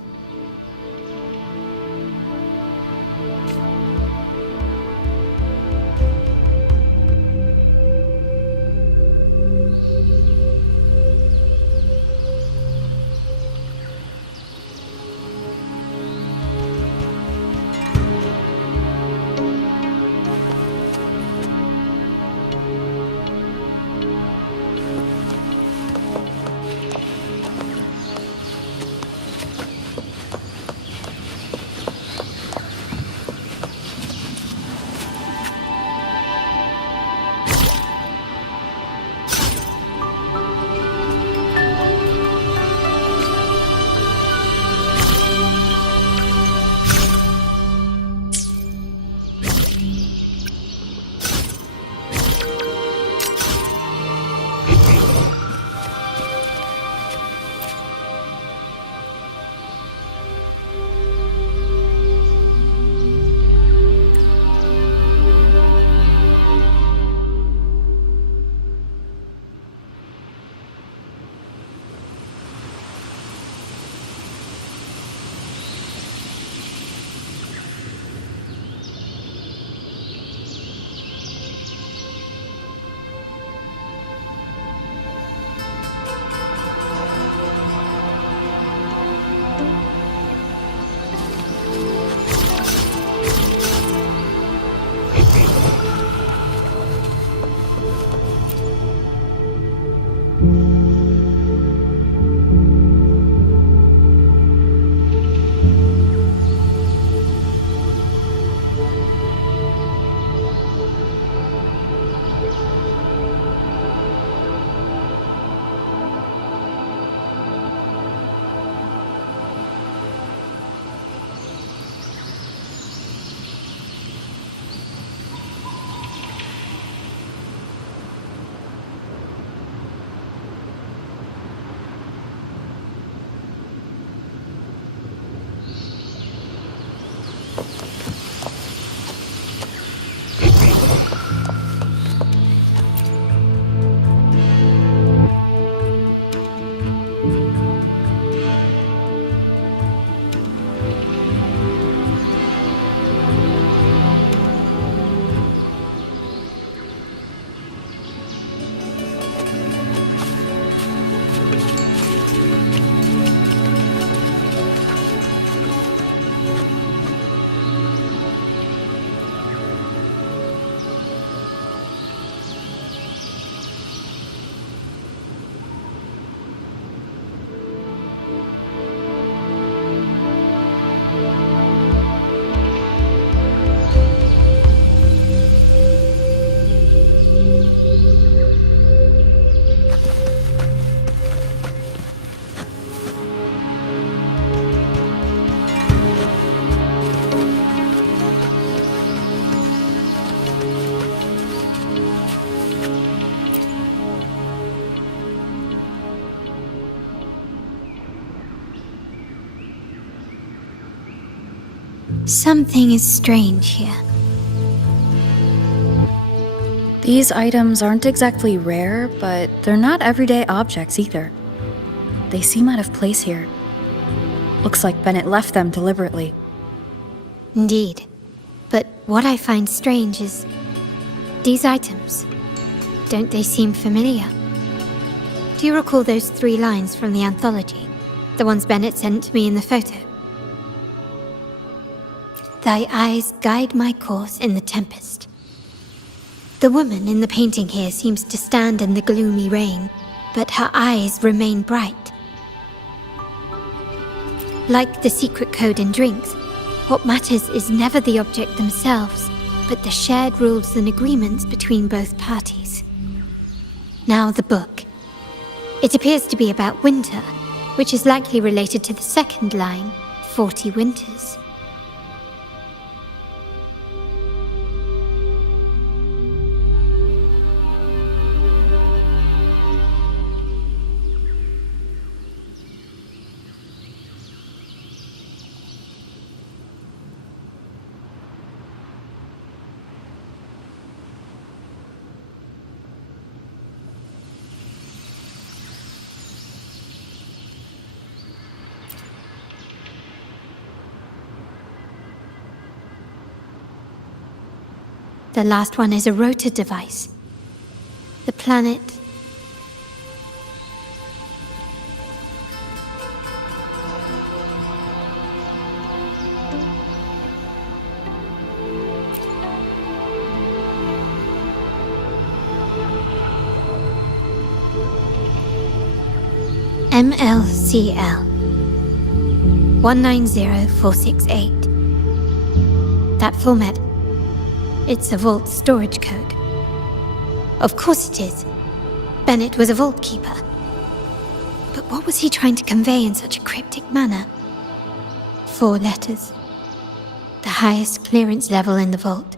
Something is strange here. These items aren't exactly rare, but they're not everyday objects either. They seem out of place here. Looks like Bennett left them deliberately. Indeed. But what I find strange is these items. Don't they seem familiar? Do you recall those 3 lines from the anthology? The ones Bennett sent to me in the photo? Thy eyes guide my course in the tempest. The woman in the painting here seems to stand in the gloomy rain, but her eyes remain bright. Like the secret code in drinks, what matters is never the object themselves, but the shared rules and agreements between both parties. Now the book. It appears to be about winter, which is likely related to the second line, 40 winters. The last one is a rotor device. The planet... MLCL 190468. That format. It's a vault storage code. Of course it is. Bennett was a vault keeper. But what was he trying to convey in such a cryptic manner? 4 letters. The highest clearance level in the vault.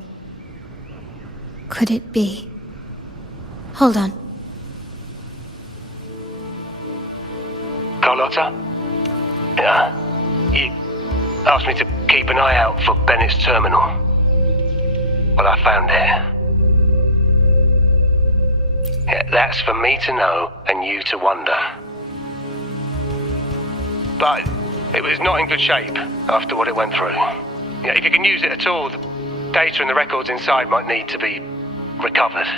Could it be? Hold on. Carlotta? Yeah. You asked me to keep an eye out for Bennett's terminal. Well, I found it. Yeah, that's for me to know and you to wonder. But it was not in good shape after what it went through. Yeah, if you can use it at all, the data and the records inside might need to be recovered.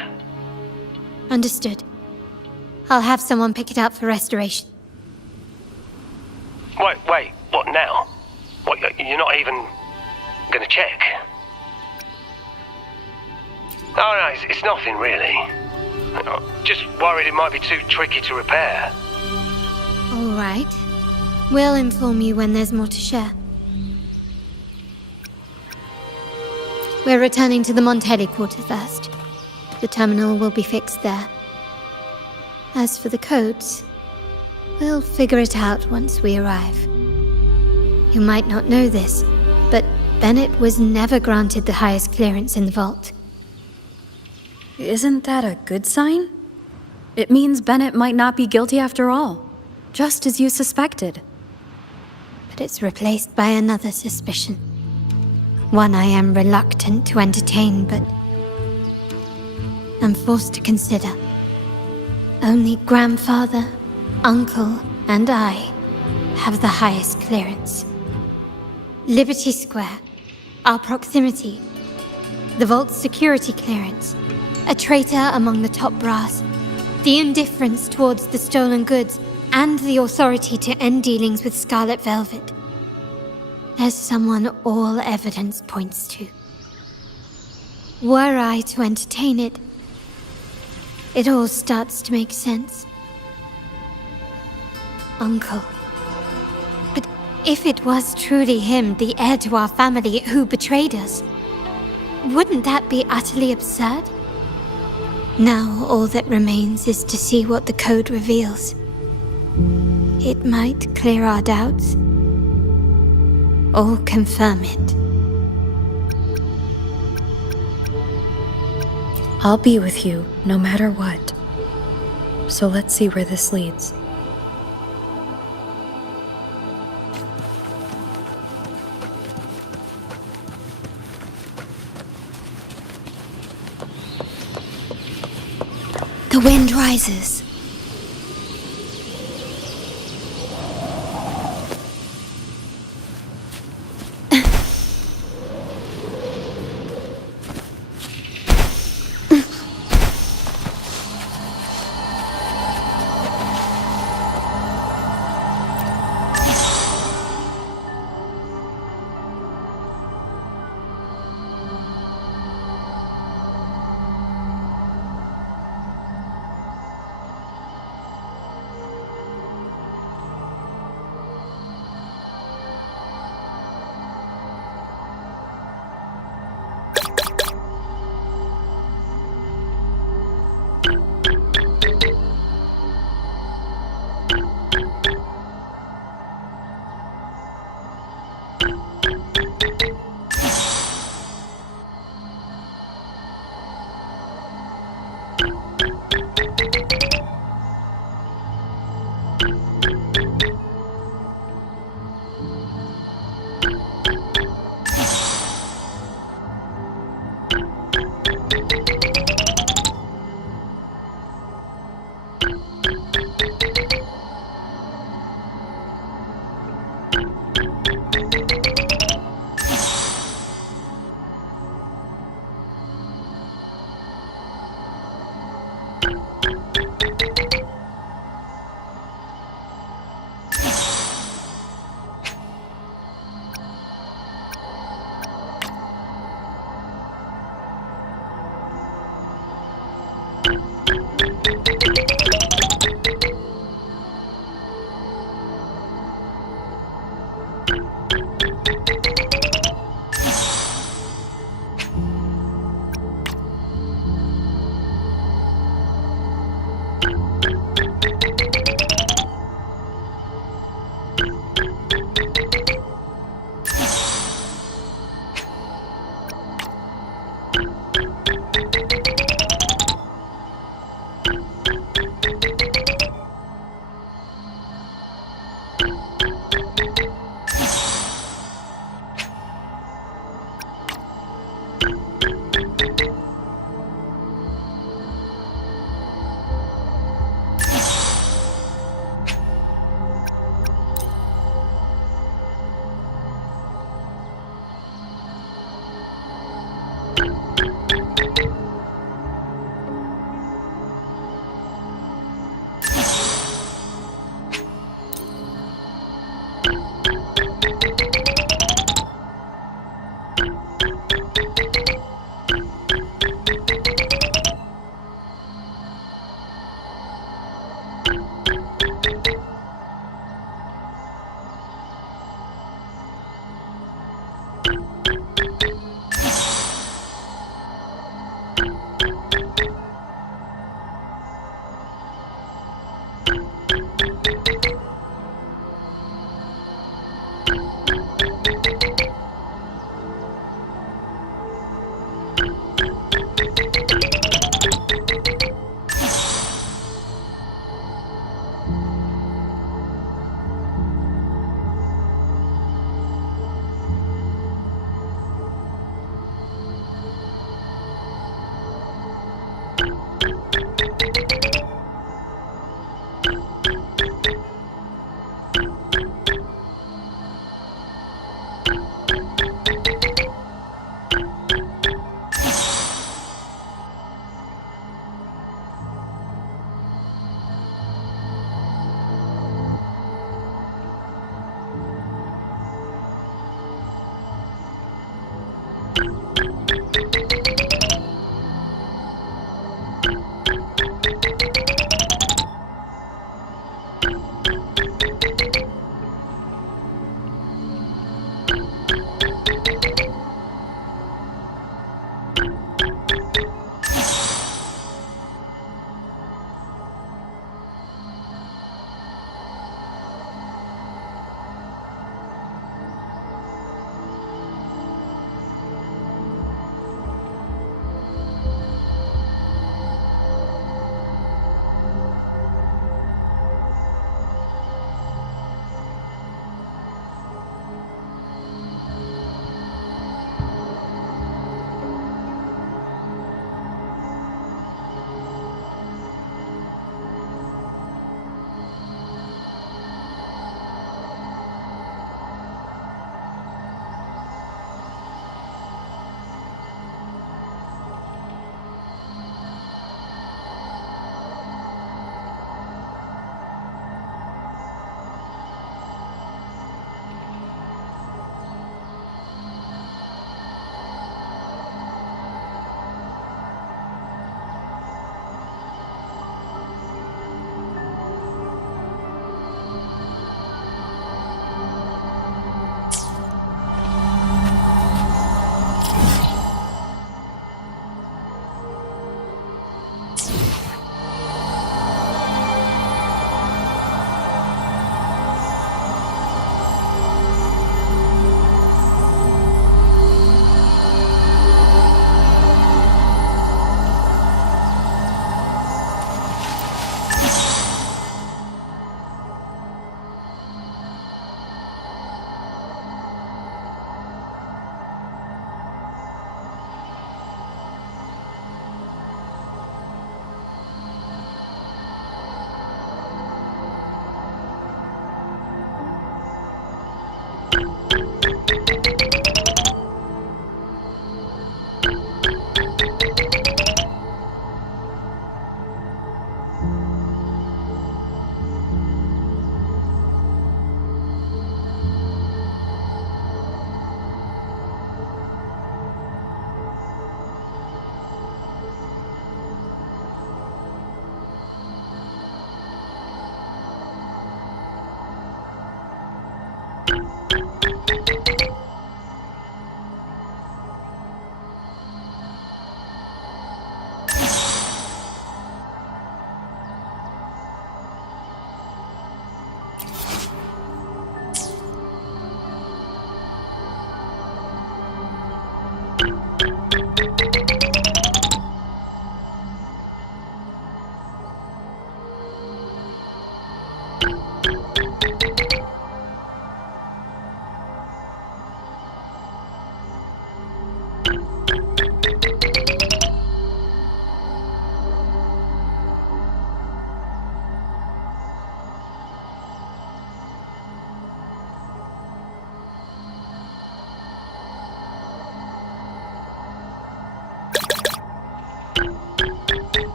Understood. I'll have someone pick it up for restoration. Wait, what now? What, you're not even gonna check? Oh no, it's nothing really. I'm just worried it might be too tricky to repair. All right. We'll inform you when there's more to share. We're returning to the Montelli quarter first. The terminal will be fixed there. As for the codes, we'll figure it out once we arrive. You might not know this, but Bennett was never granted the highest clearance in the vault. Isn't that a good sign? It means Bennett might not be guilty after all, just as you suspected. But it's replaced by another suspicion. One I am reluctant to entertain, but I'm forced to consider. Only grandfather, uncle, and I have the highest clearance. Liberty Square, our proximity, the vault's security clearance, a traitor among the top brass, the indifference towards the stolen goods, and the authority to end dealings with Scarlet Velvet. There's someone all evidence points to. Were I to entertain it, it all starts to make sense. Uncle. But if it was truly him, the heir to our family, who betrayed us, wouldn't that be utterly absurd? Now all that remains is to see what the code reveals. It might clear our doubts, or confirm it. I'll be with you, no matter what. So let's see where this leads. wind rises.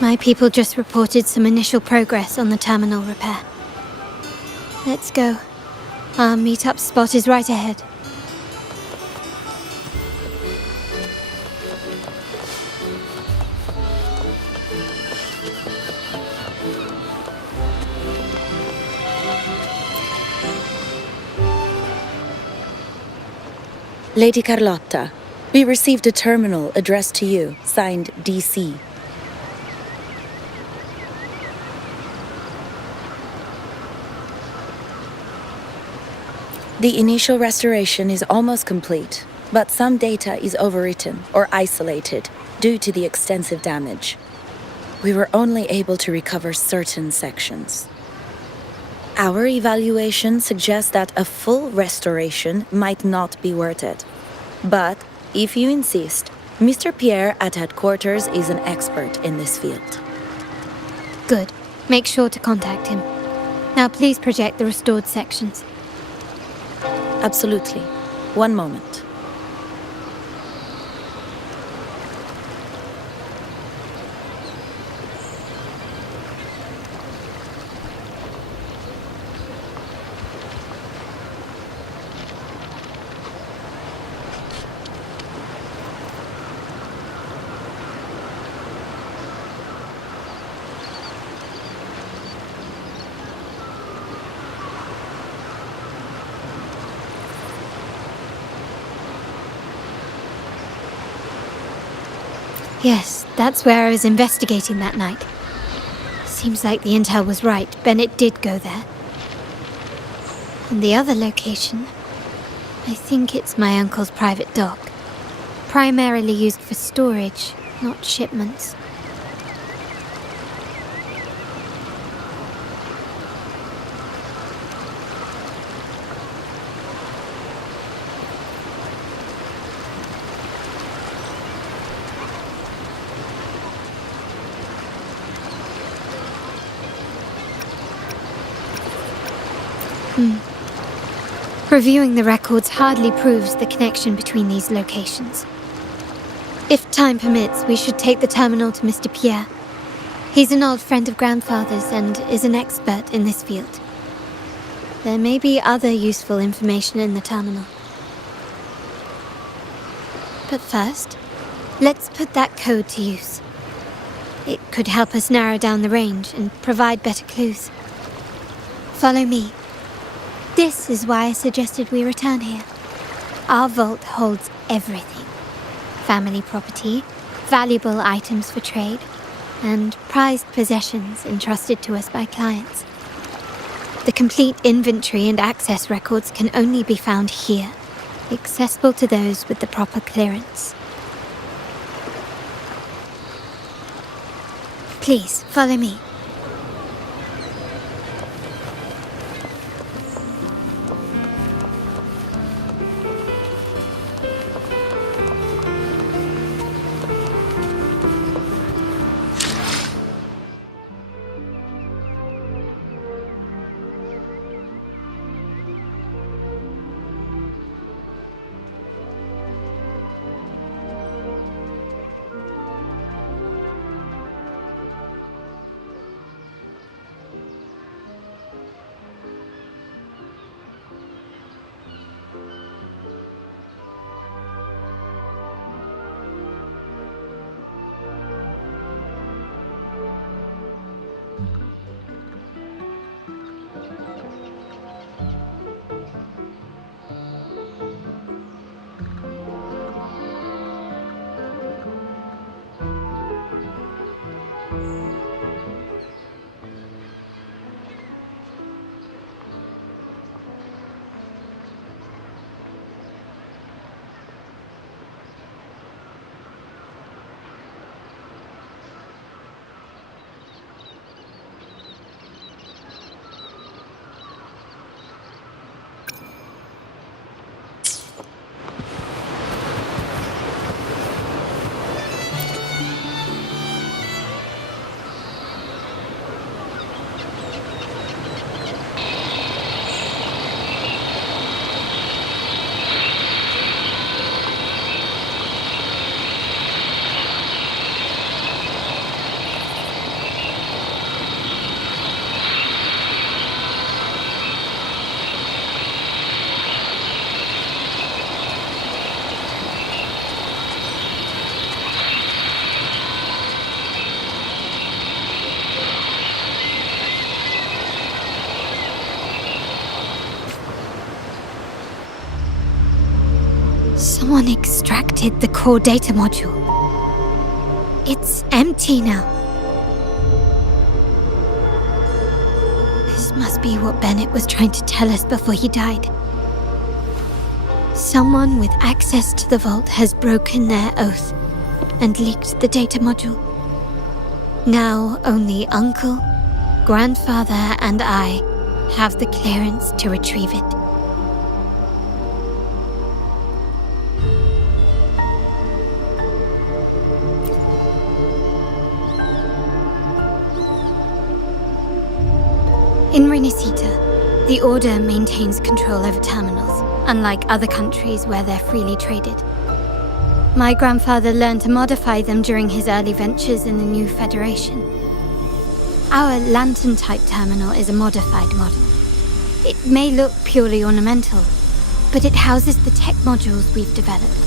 My people just reported some initial progress on the terminal repair. Let's go. Our meet-up spot is right ahead. Lady Carlotta, we received a terminal addressed to you, signed DC. The initial restoration is almost complete, but some data is overwritten or isolated due to the extensive damage. We were only able to recover certain sections. Our evaluation suggests that a full restoration might not be worth it. But, if you insist, Mr. Pierre at headquarters is an expert in this field. Good. Make sure to contact him. Now please project the restored sections. Absolutely. One moment. Yes, that's where I was investigating that night. Seems like the intel was right. Bennett did go there. And the other location, I think it's my uncle's private dock. Primarily used for storage, not shipments. Reviewing the records hardly proves the connection between these locations. If time permits, we should take the terminal to Mr. Pierre. He's an old friend of Grandfather's and is an expert in this field. There may be other useful information in the terminal. But first, let's put that code to use. It could help us narrow down the range and provide better clues. Follow me. This is why I suggested we return here. Our vault holds everything. Family property, valuable items for trade, and prized possessions entrusted to us by clients. The complete inventory and access records can only be found here, accessible to those with the proper clearance. Please, follow me. Someone extracted the core data module. It's empty now. This must be what Bennett was trying to tell us before he died. Someone with access to the vault has broken their oath and leaked the data module. Now only Uncle, Grandfather, and I have the clearance to retrieve it. In Renisita, the Order maintains control over terminals, unlike other countries where they're freely traded. My grandfather learned to modify them during his early ventures in the new Federation. Our lantern-type terminal is a modified model. It may look purely ornamental, but it houses the tech modules we've developed.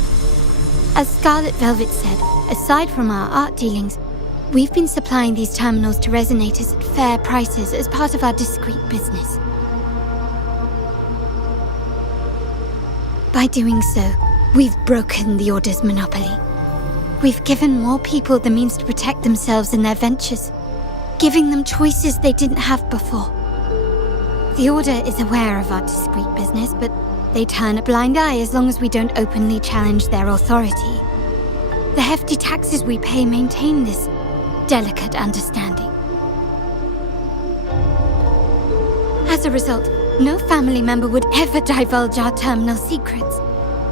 As Scarlet Velvet said, aside from our art dealings, we've been supplying these terminals to resonators at fair prices as part of our discreet business. By doing so, we've broken the Order's monopoly. We've given more people the means to protect themselves in their ventures, giving them choices they didn't have before. The Order is aware of our discreet business, but they turn a blind eye as long as we don't openly challenge their authority. The hefty taxes we pay maintain this delicate understanding. As a result, no family member would ever divulge our terminal secrets,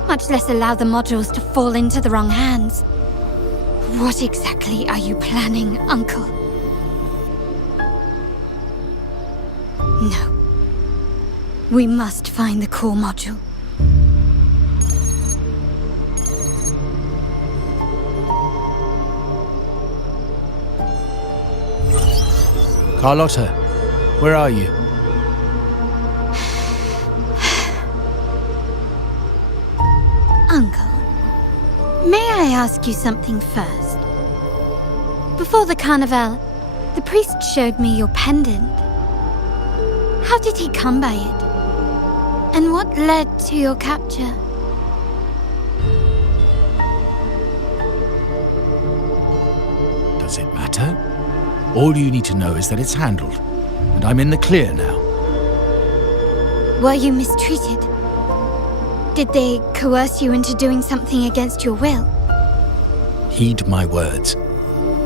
much less allow the modules to fall into the wrong hands. What exactly are you planning, Uncle? No. We must find the core module. Carlotta, where are you? Uncle, may I ask you something first? Before the carnival, the priest showed me your pendant. How did he come by it? And what led to your capture? Does it matter? All you need to know is that it's handled, and I'm in the clear now. Were you mistreated? Did they coerce you into doing something against your will? Heed my words.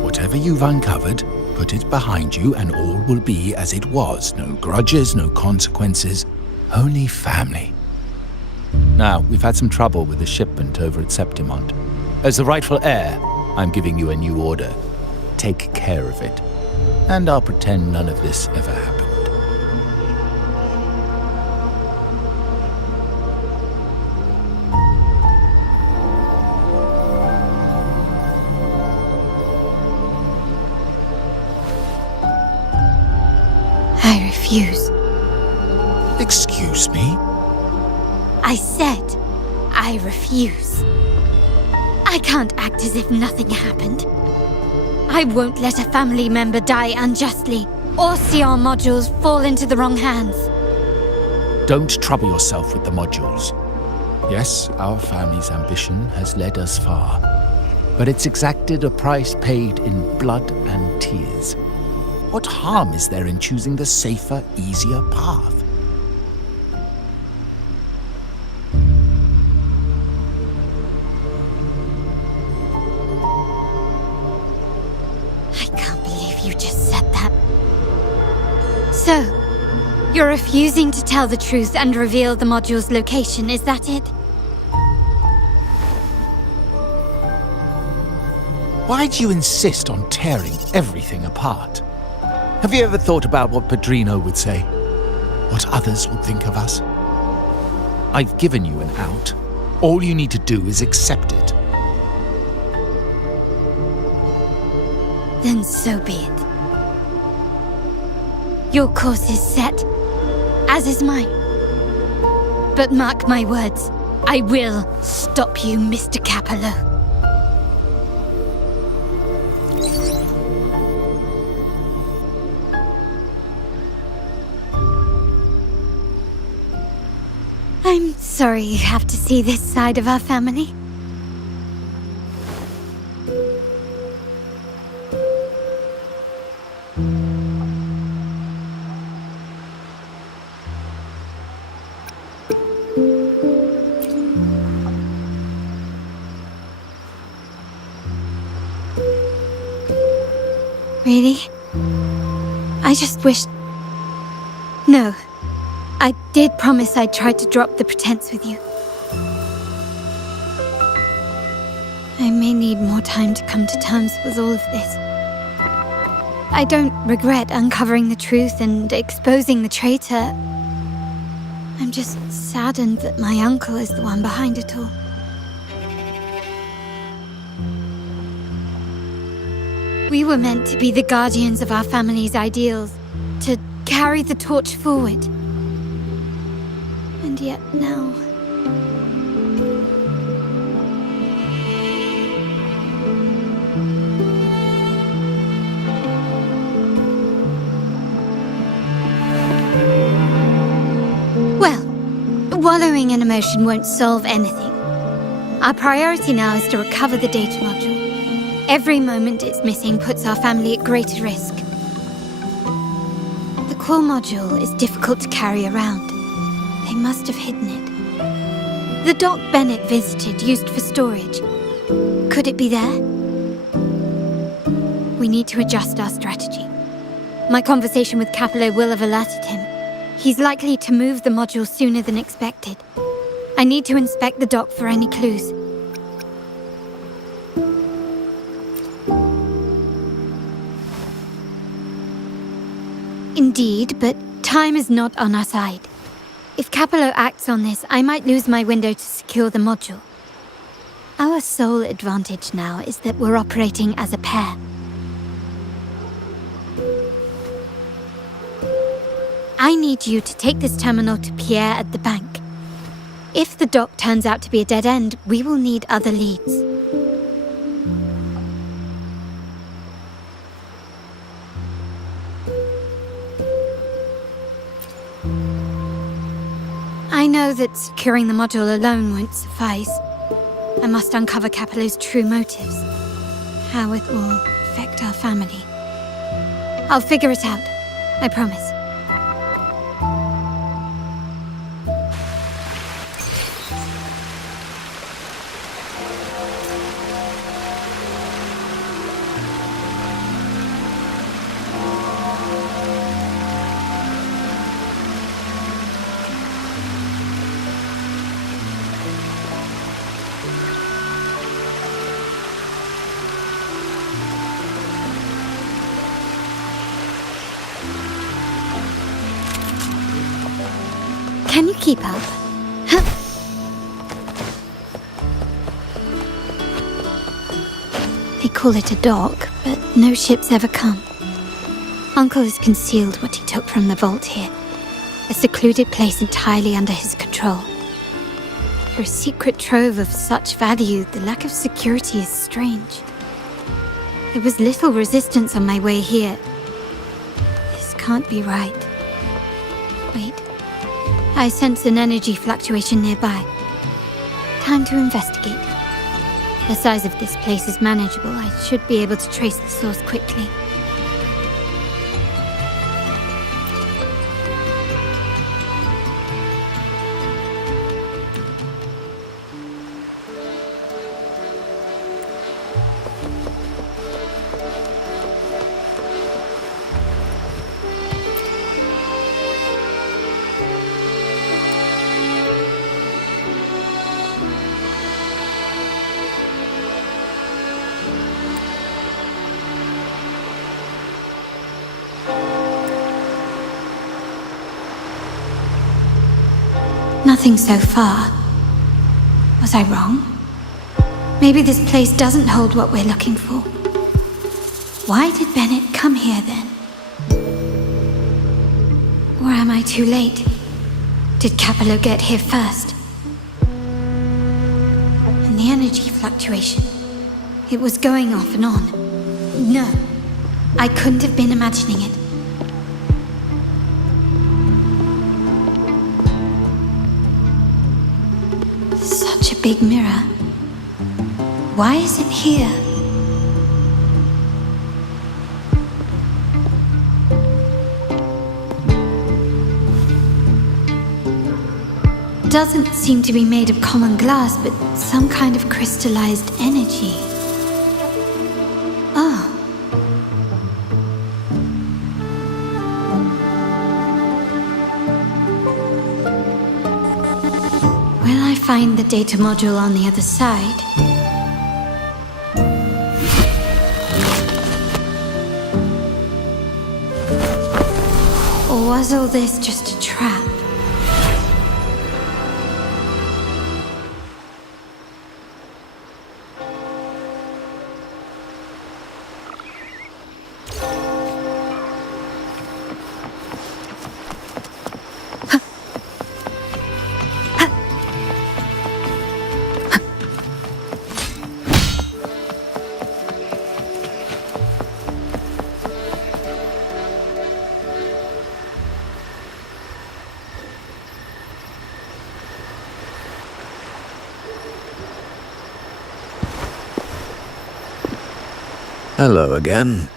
Whatever you've uncovered, put it behind you and all will be as it was. No grudges, no consequences, only family. Now, we've had some trouble with the shipment over at Septimont. As the rightful heir, I'm giving you a new order. Take care of it. And I'll pretend none of this ever happened. I refuse. Excuse me? I said I refuse. I can't act as if nothing happened. I won't let a family member die unjustly or see our modules fall into the wrong hands. Don't trouble yourself with the modules. Yes, our family's ambition has led us far, but it's exacted a price paid in blood and tears. What harm is there in choosing the safer, easier path? I can't believe you just said that. So, you're refusing to tell the truth and reveal the module's location, is that it? Why do you insist on tearing everything apart? Have you ever thought about what Padrino would say? What others would think of us? I've given you an out. All you need to do is accept it. Then so be it. Your course is set, as is mine. But mark my words, I will stop you, Mr. Capello. I'm sorry you have to see this side of our family. Really? I just wished... No. I did promise I'd try to drop the pretense with you. I may need more time to come to terms with all of this. I don't regret uncovering the truth and exposing the traitor. I'm just saddened that my uncle is the one behind it all. We were meant to be the guardians of our family's ideals, to carry the torch forward. And yet now... Well, wallowing in emotion won't solve anything. Our priority now is to recover the data module. Every moment it's missing puts our family at greater risk. The core module is difficult to carry around. They must have hidden it. The dock Bennett visited used for storage. Could it be there? We need to adjust our strategy. My conversation with Capello will have alerted him. He's likely to move the module sooner than expected. I need to inspect the dock for any clues. Indeed, but time is not on our side. If Capello acts on this, I might lose my window to secure the module. Our sole advantage now is that we're operating as a pair. I need you to take this terminal to Pierre at the bank. If the dock turns out to be a dead end, we will need other leads. I know that securing the module alone won't suffice. I must uncover Capello's true motives. How it will affect our family. I'll figure it out. I promise. Can you keep up? They call it a dock, but no ships ever come. Uncle has concealed what he took from the vault here. A secluded place entirely under his control. For a secret trove of such value, the lack of security is strange. There was little resistance on my way here. This can't be right. Wait. I sense an energy fluctuation nearby. Time to investigate. The size of this place is manageable. I should be able to trace the source quickly. Nothing so far. Was I wrong? Maybe this place doesn't hold what we're looking for. Why did Bennett come here then? Or am I too late? Did Capello get here first? And the energy fluctuation. It was going off and on. No, I couldn't have been imagining it. Such a big mirror. Why is it here? Doesn't seem to be made of common glass, but some kind of crystallized energy. Oh. Will I find the data module on the other side? Or was all this just a trap? Hello again.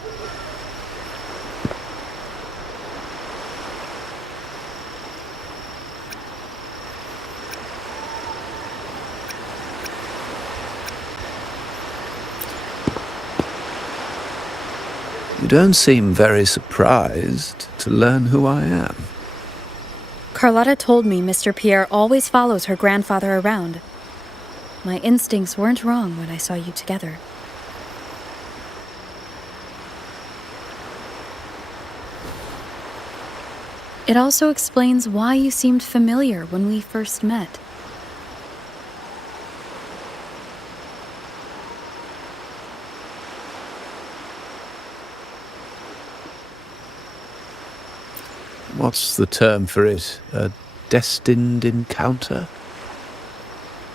You don't seem very surprised to learn who I am. Carlotta told me Mr. Pierre always follows her grandfather around. My instincts weren't wrong when I saw you together. It also explains why you seemed familiar when we first met. What's the term for it? A destined encounter?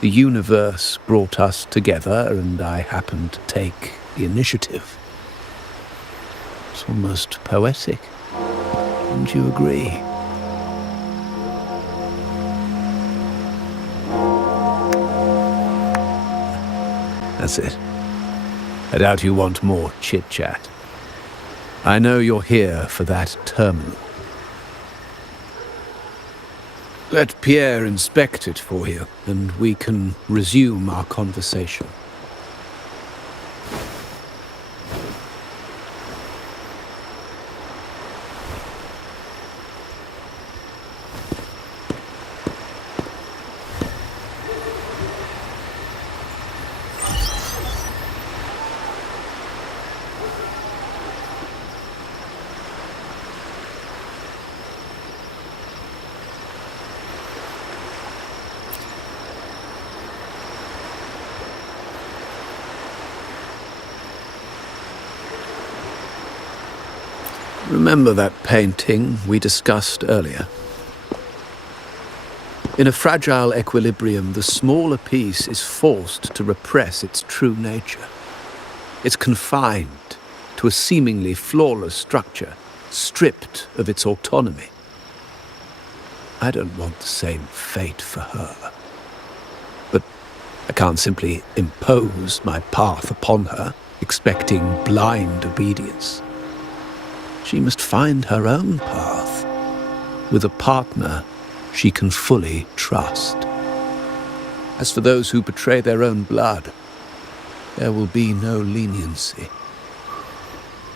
The universe brought us together, and I happened to take the initiative. It's almost poetic. Wouldn't you agree? That's it. I doubt you want more chit-chat. I know you're here for that terminal. Let Pierre inspect it for you, and we can resume our conversation. Remember that painting we discussed earlier? In a fragile equilibrium, the smaller piece is forced to repress its true nature. It's confined to a seemingly flawless structure, stripped of its autonomy. I don't want the same fate for her. But I can't simply impose my path upon her, expecting blind obedience. She must find her own path, with a partner she can fully trust. As for those who betray their own blood, there will be no leniency.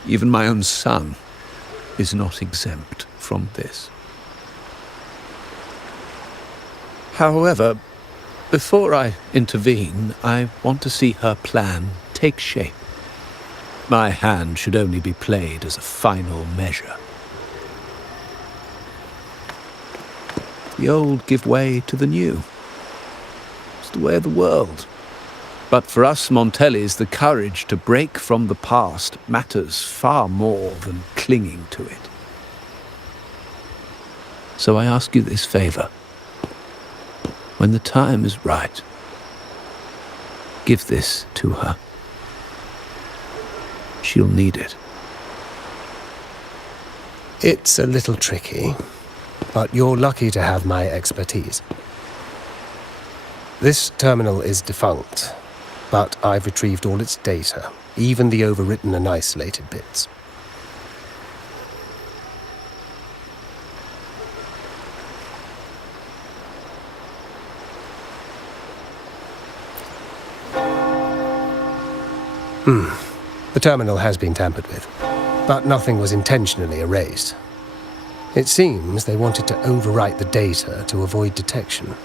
Even my own son is not exempt from this. However, before I intervene, I want to see her plan take shape. My hand should only be played as a final measure. The old give way to the new. It's the way of the world. But for us Montellis, the courage to break from the past matters far more than clinging to it. So I ask you this favor. When the time is right, give this to her. She'll need it. It's a little tricky, but you're lucky to have my expertise. This terminal is defunct, but I've retrieved all its data, even the overwritten and isolated bits. The terminal has been tampered with, but nothing was intentionally erased. It seems they wanted to overwrite the data to avoid detection.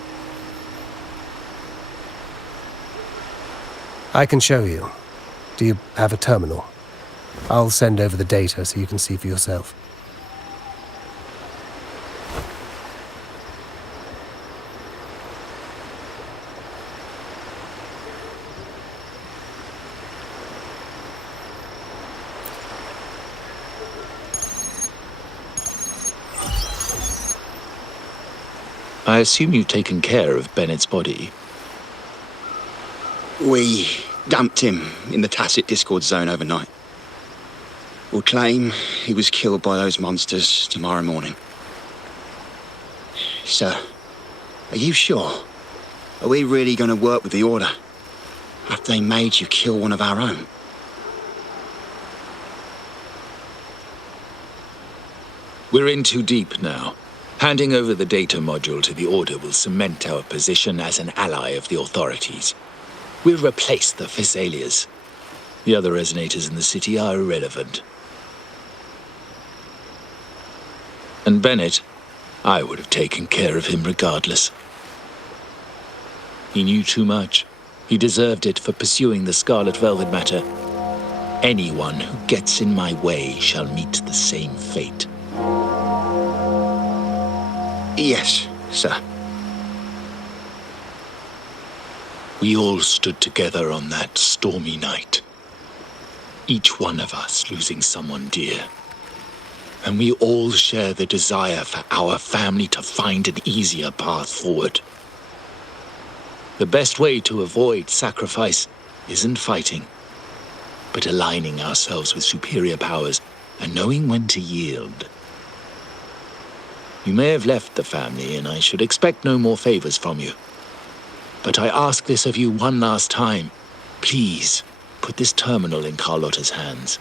I can show you. Do you have a terminal? I'll send over the data so you can see for yourself. I assume you've taken care of Bennett's body. We dumped him in the tacit discord zone overnight. We'll claim he was killed by those monsters tomorrow morning. Sir, are you sure? Are we really going to work with the Order after they made you kill one of our own? We're in too deep now. Handing over the data module to the Order will cement our position as an ally of the authorities. We'll replace the Physalias. The other resonators in the city are irrelevant. And Bennett, I would have taken care of him regardless. He knew too much. He deserved it for pursuing the Scarlet Velvet matter. Anyone who gets in my way shall meet the same fate. Yes, sir. We all stood together on that stormy night. Each one of us losing someone dear. And we all share the desire for our family to find an easier path forward. The best way to avoid sacrifice isn't fighting, but aligning ourselves with superior powers and knowing when to yield. You may have left the family, and I should expect no more favors from you. But I ask this of you one last time. Please, put this terminal in Carlotta's hands.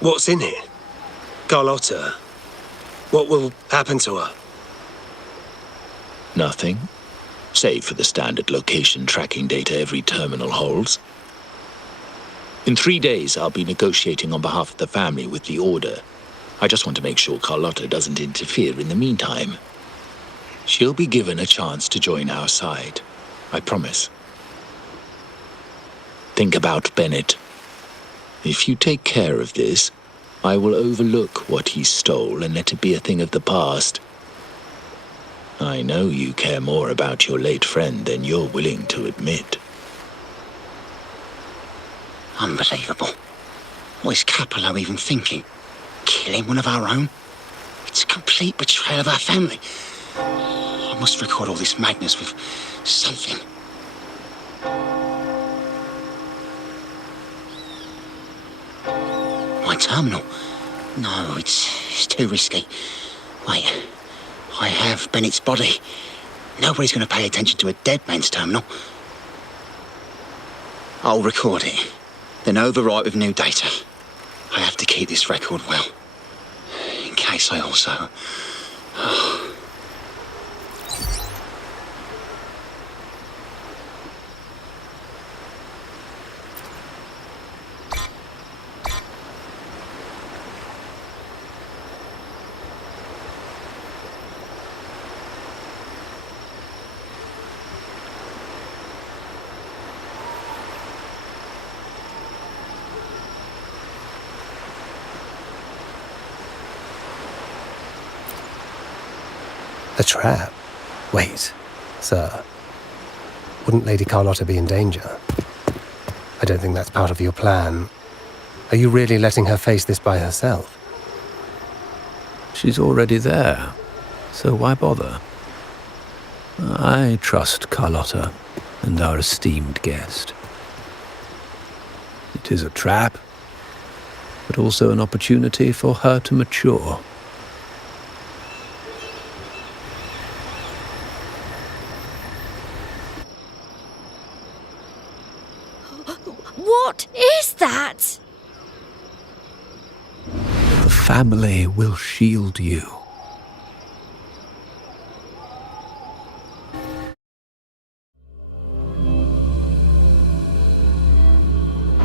What's in it? Carlotta? What will happen to her? Nothing, save for the standard location tracking data every terminal holds. In 3 days, I'll be negotiating on behalf of the family with the Order. I just want to make sure Carlotta doesn't interfere in the meantime. She'll be given a chance to join our side. I promise. Think about Bennett. If you take care of this, I will overlook what he stole and let it be a thing of the past. I know you care more about your late friend than you're willing to admit. Unbelievable. What is Capello even thinking? Killing one of our own? It's a complete betrayal of our family. I must record all this madness with something. My terminal? No, it's too risky. Wait, I have Bennett's body. Nobody's going to pay attention to a dead man's terminal. I'll record it, then overwrite with new data. I have to keep this record well, in case I also... A trap? Wait, sir. Wouldn't Lady Carlotta be in danger? I don't think that's part of your plan. Are you really letting her face this by herself? She's already there, so why bother? I trust Carlotta and our esteemed guest. It is a trap, but also an opportunity for her to mature. What is that? The family will shield you.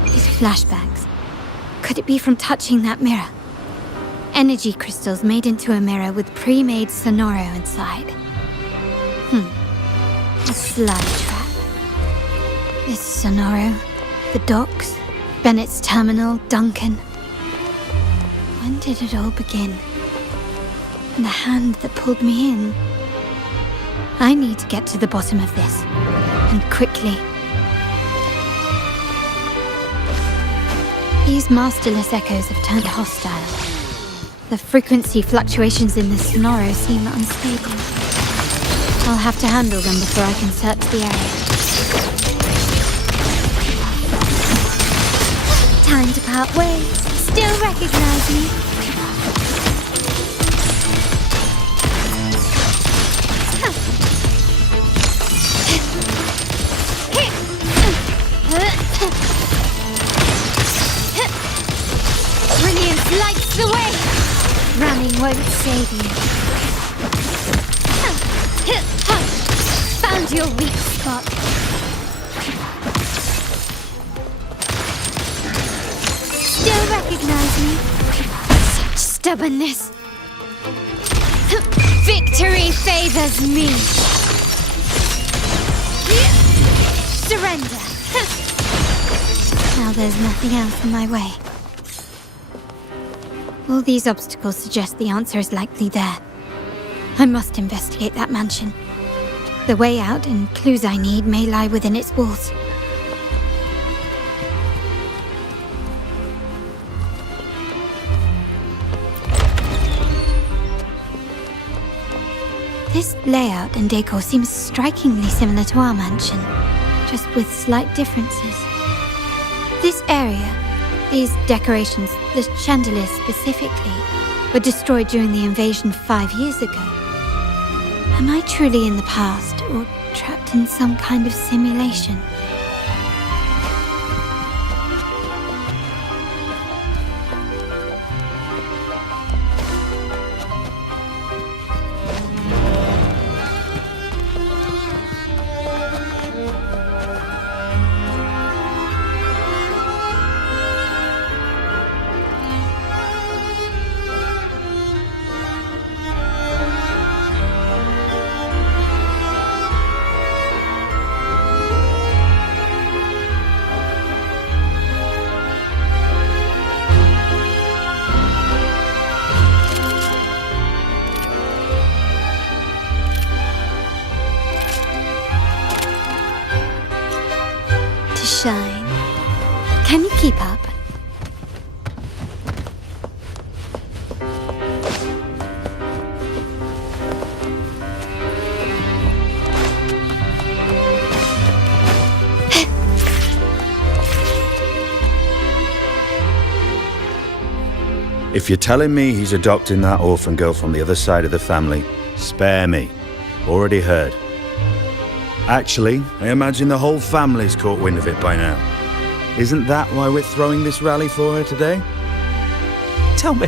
These flashbacks. Could it be from touching that mirror? Energy crystals made into a mirror with pre-made Sonoro inside. A sly trap. This Sonoro, the docks, Bennett's terminal, Duncan. When did it all begin? And the hand that pulled me in. I need to get to the bottom of this. And quickly. These masterless echoes have turned hostile. The frequency fluctuations in the Sonoro seem unstable. I'll have to handle them before I can search the area. Time to part ways. Still recognize me? Brilliance lights the way! running won't save you. Found your weak spot. Still recognize me? Such stubbornness. Victory favors me. Surrender. Now there's nothing else in my way. All these obstacles suggest the answer is likely there. I must investigate that mansion. The way out and clues I need may lie within its walls. This layout and decor seems strikingly similar to our mansion, just with slight differences. This area, these decorations, the chandeliers specifically, were destroyed during the invasion 5 years ago. Am I truly in the past, or trapped in some kind of simulation? Shine. Can you keep up? If you're telling me he's adopting that orphan girl from the other side of the family, spare me. Already heard. Actually, I imagine the whole family's caught wind of it by now. Isn't that why we're throwing this rally for her today? Tell me,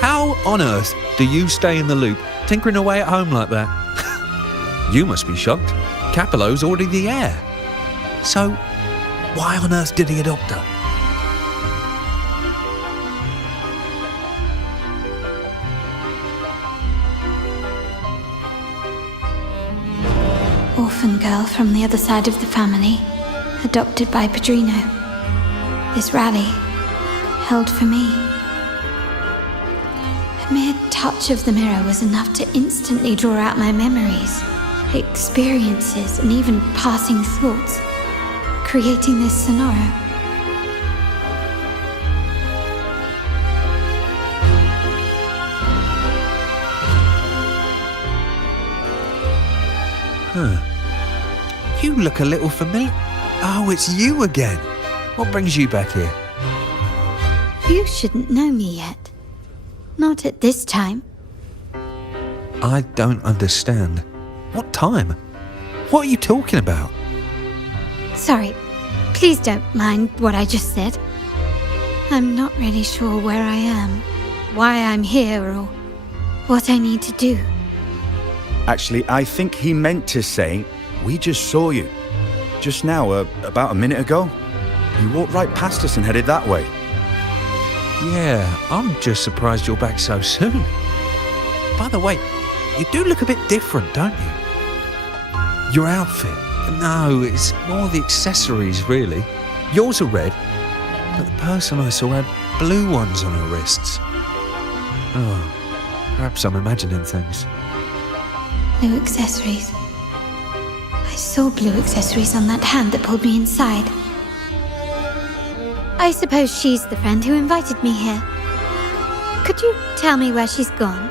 how on earth do you stay in the loop, tinkering away at home like that? You must be shocked. Capello's already the heir. So, why on earth did he adopt her? Orphan girl from the other side of the family, adopted by Padrino. This rally, held for me. A mere touch of the mirror was enough to instantly draw out my memories, experiences, and even passing thoughts, creating this scenario. Huh. You look a little familiar. Oh, it's you again. What brings you back here? You shouldn't know me yet. Not at this time. I don't understand. What time? What are you talking about? Sorry, please don't mind what I just said. I'm not really sure where I am, why I'm here, or what I need to do. Actually, I think he meant to say, we just saw you. Just now, about a minute ago. You walked right past us and headed that way. Yeah, I'm just surprised you're back so soon. By the way, you do look a bit different, don't you? Your outfit. No, it's more the accessories, really. Yours are red, but the person I saw had blue ones on her wrists. Oh, perhaps I'm imagining things. Blue accessories. I saw blue accessories on that hand that pulled me inside. I suppose she's the friend who invited me here. Could you tell me where she's gone?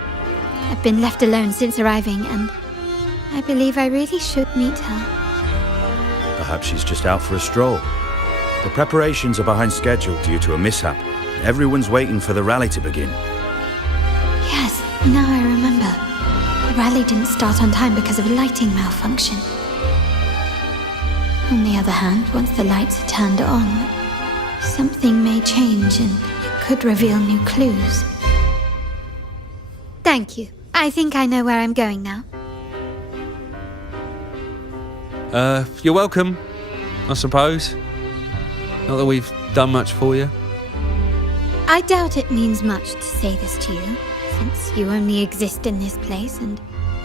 I've been left alone since arriving, and I believe I really should meet her. Perhaps she's just out for a stroll. The preparations are behind schedule due to a mishap. Everyone's waiting for the rally to begin. Yes, now I remember. The rally didn't start on time because of a lighting malfunction. On the other hand, once the lights are turned on, something may change and it could reveal new clues. Thank you. I think I know where I'm going now. You're welcome, I suppose. Not that we've done much for you. I doubt it means much to say this to you, since you only exist in this place, and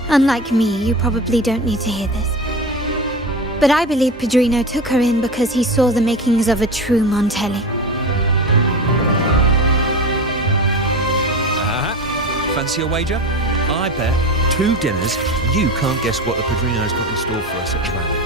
unlike me, you probably don't need to hear this. But I believe Padrino took her in because he saw the makings of a true Montelli. Fancy a wager? I bet 2 dinners you can't guess what the Padrino's got in store for us at the rally.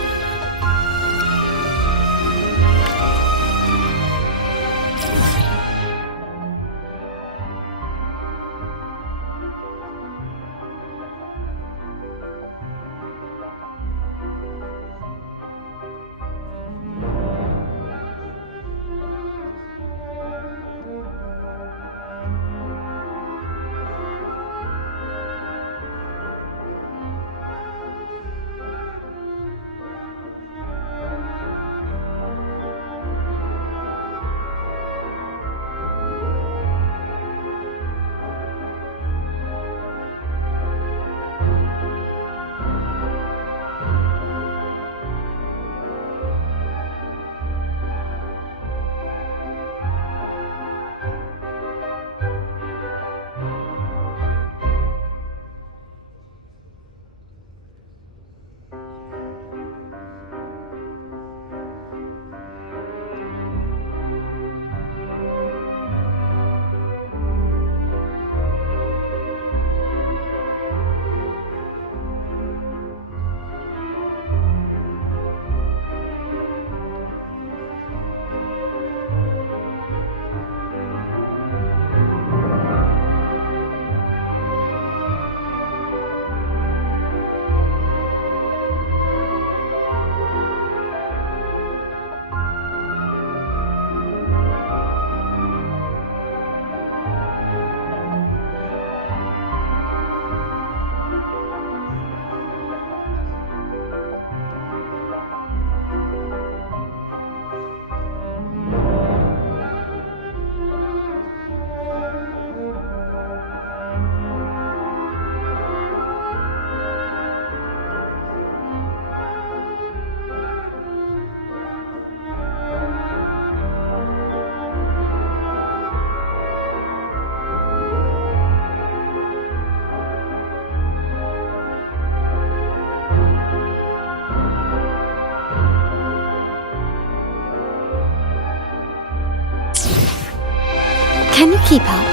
Can you keep up?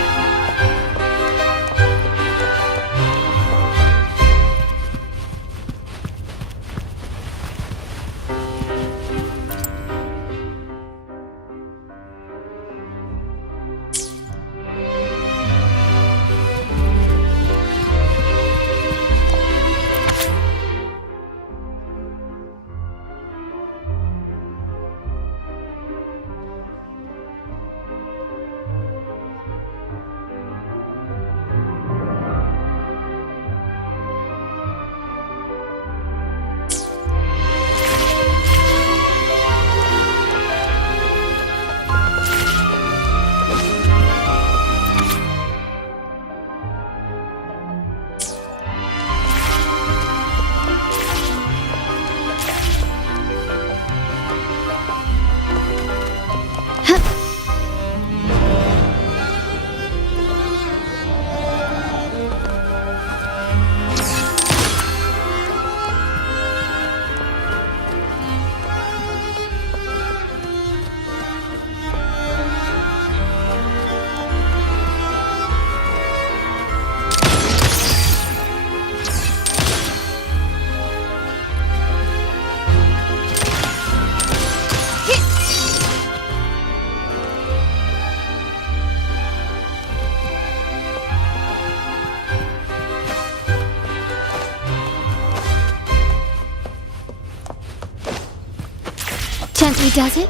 Gently does it?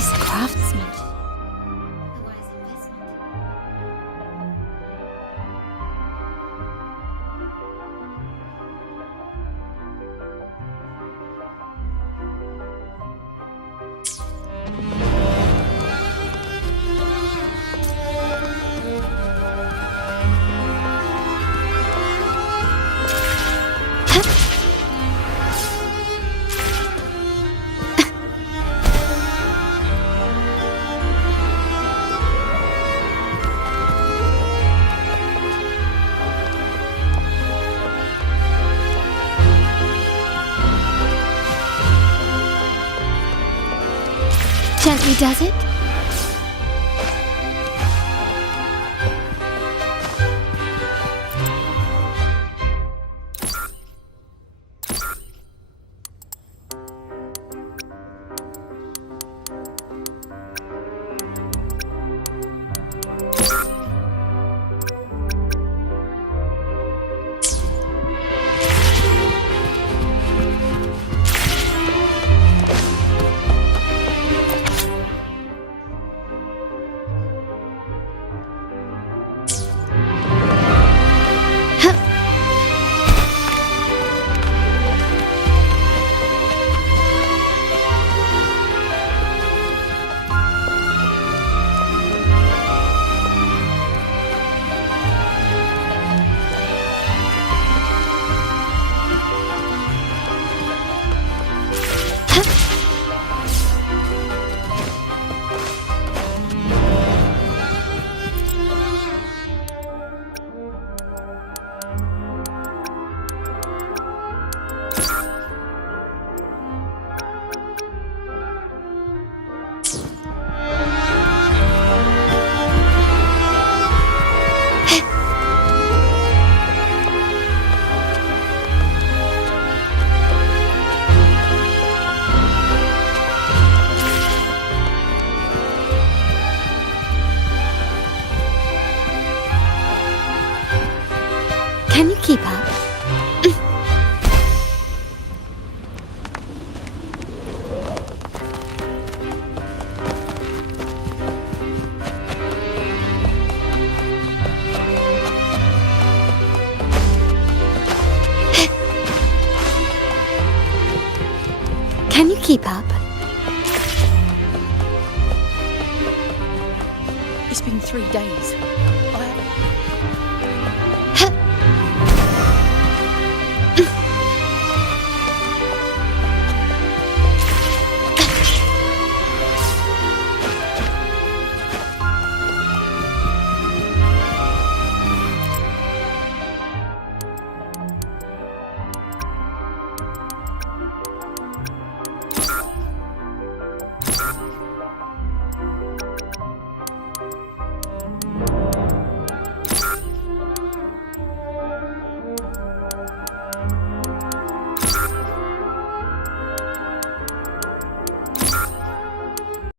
This craftsmanship. Gently does it? Can you keep up? Can you keep up? It's been 3 days.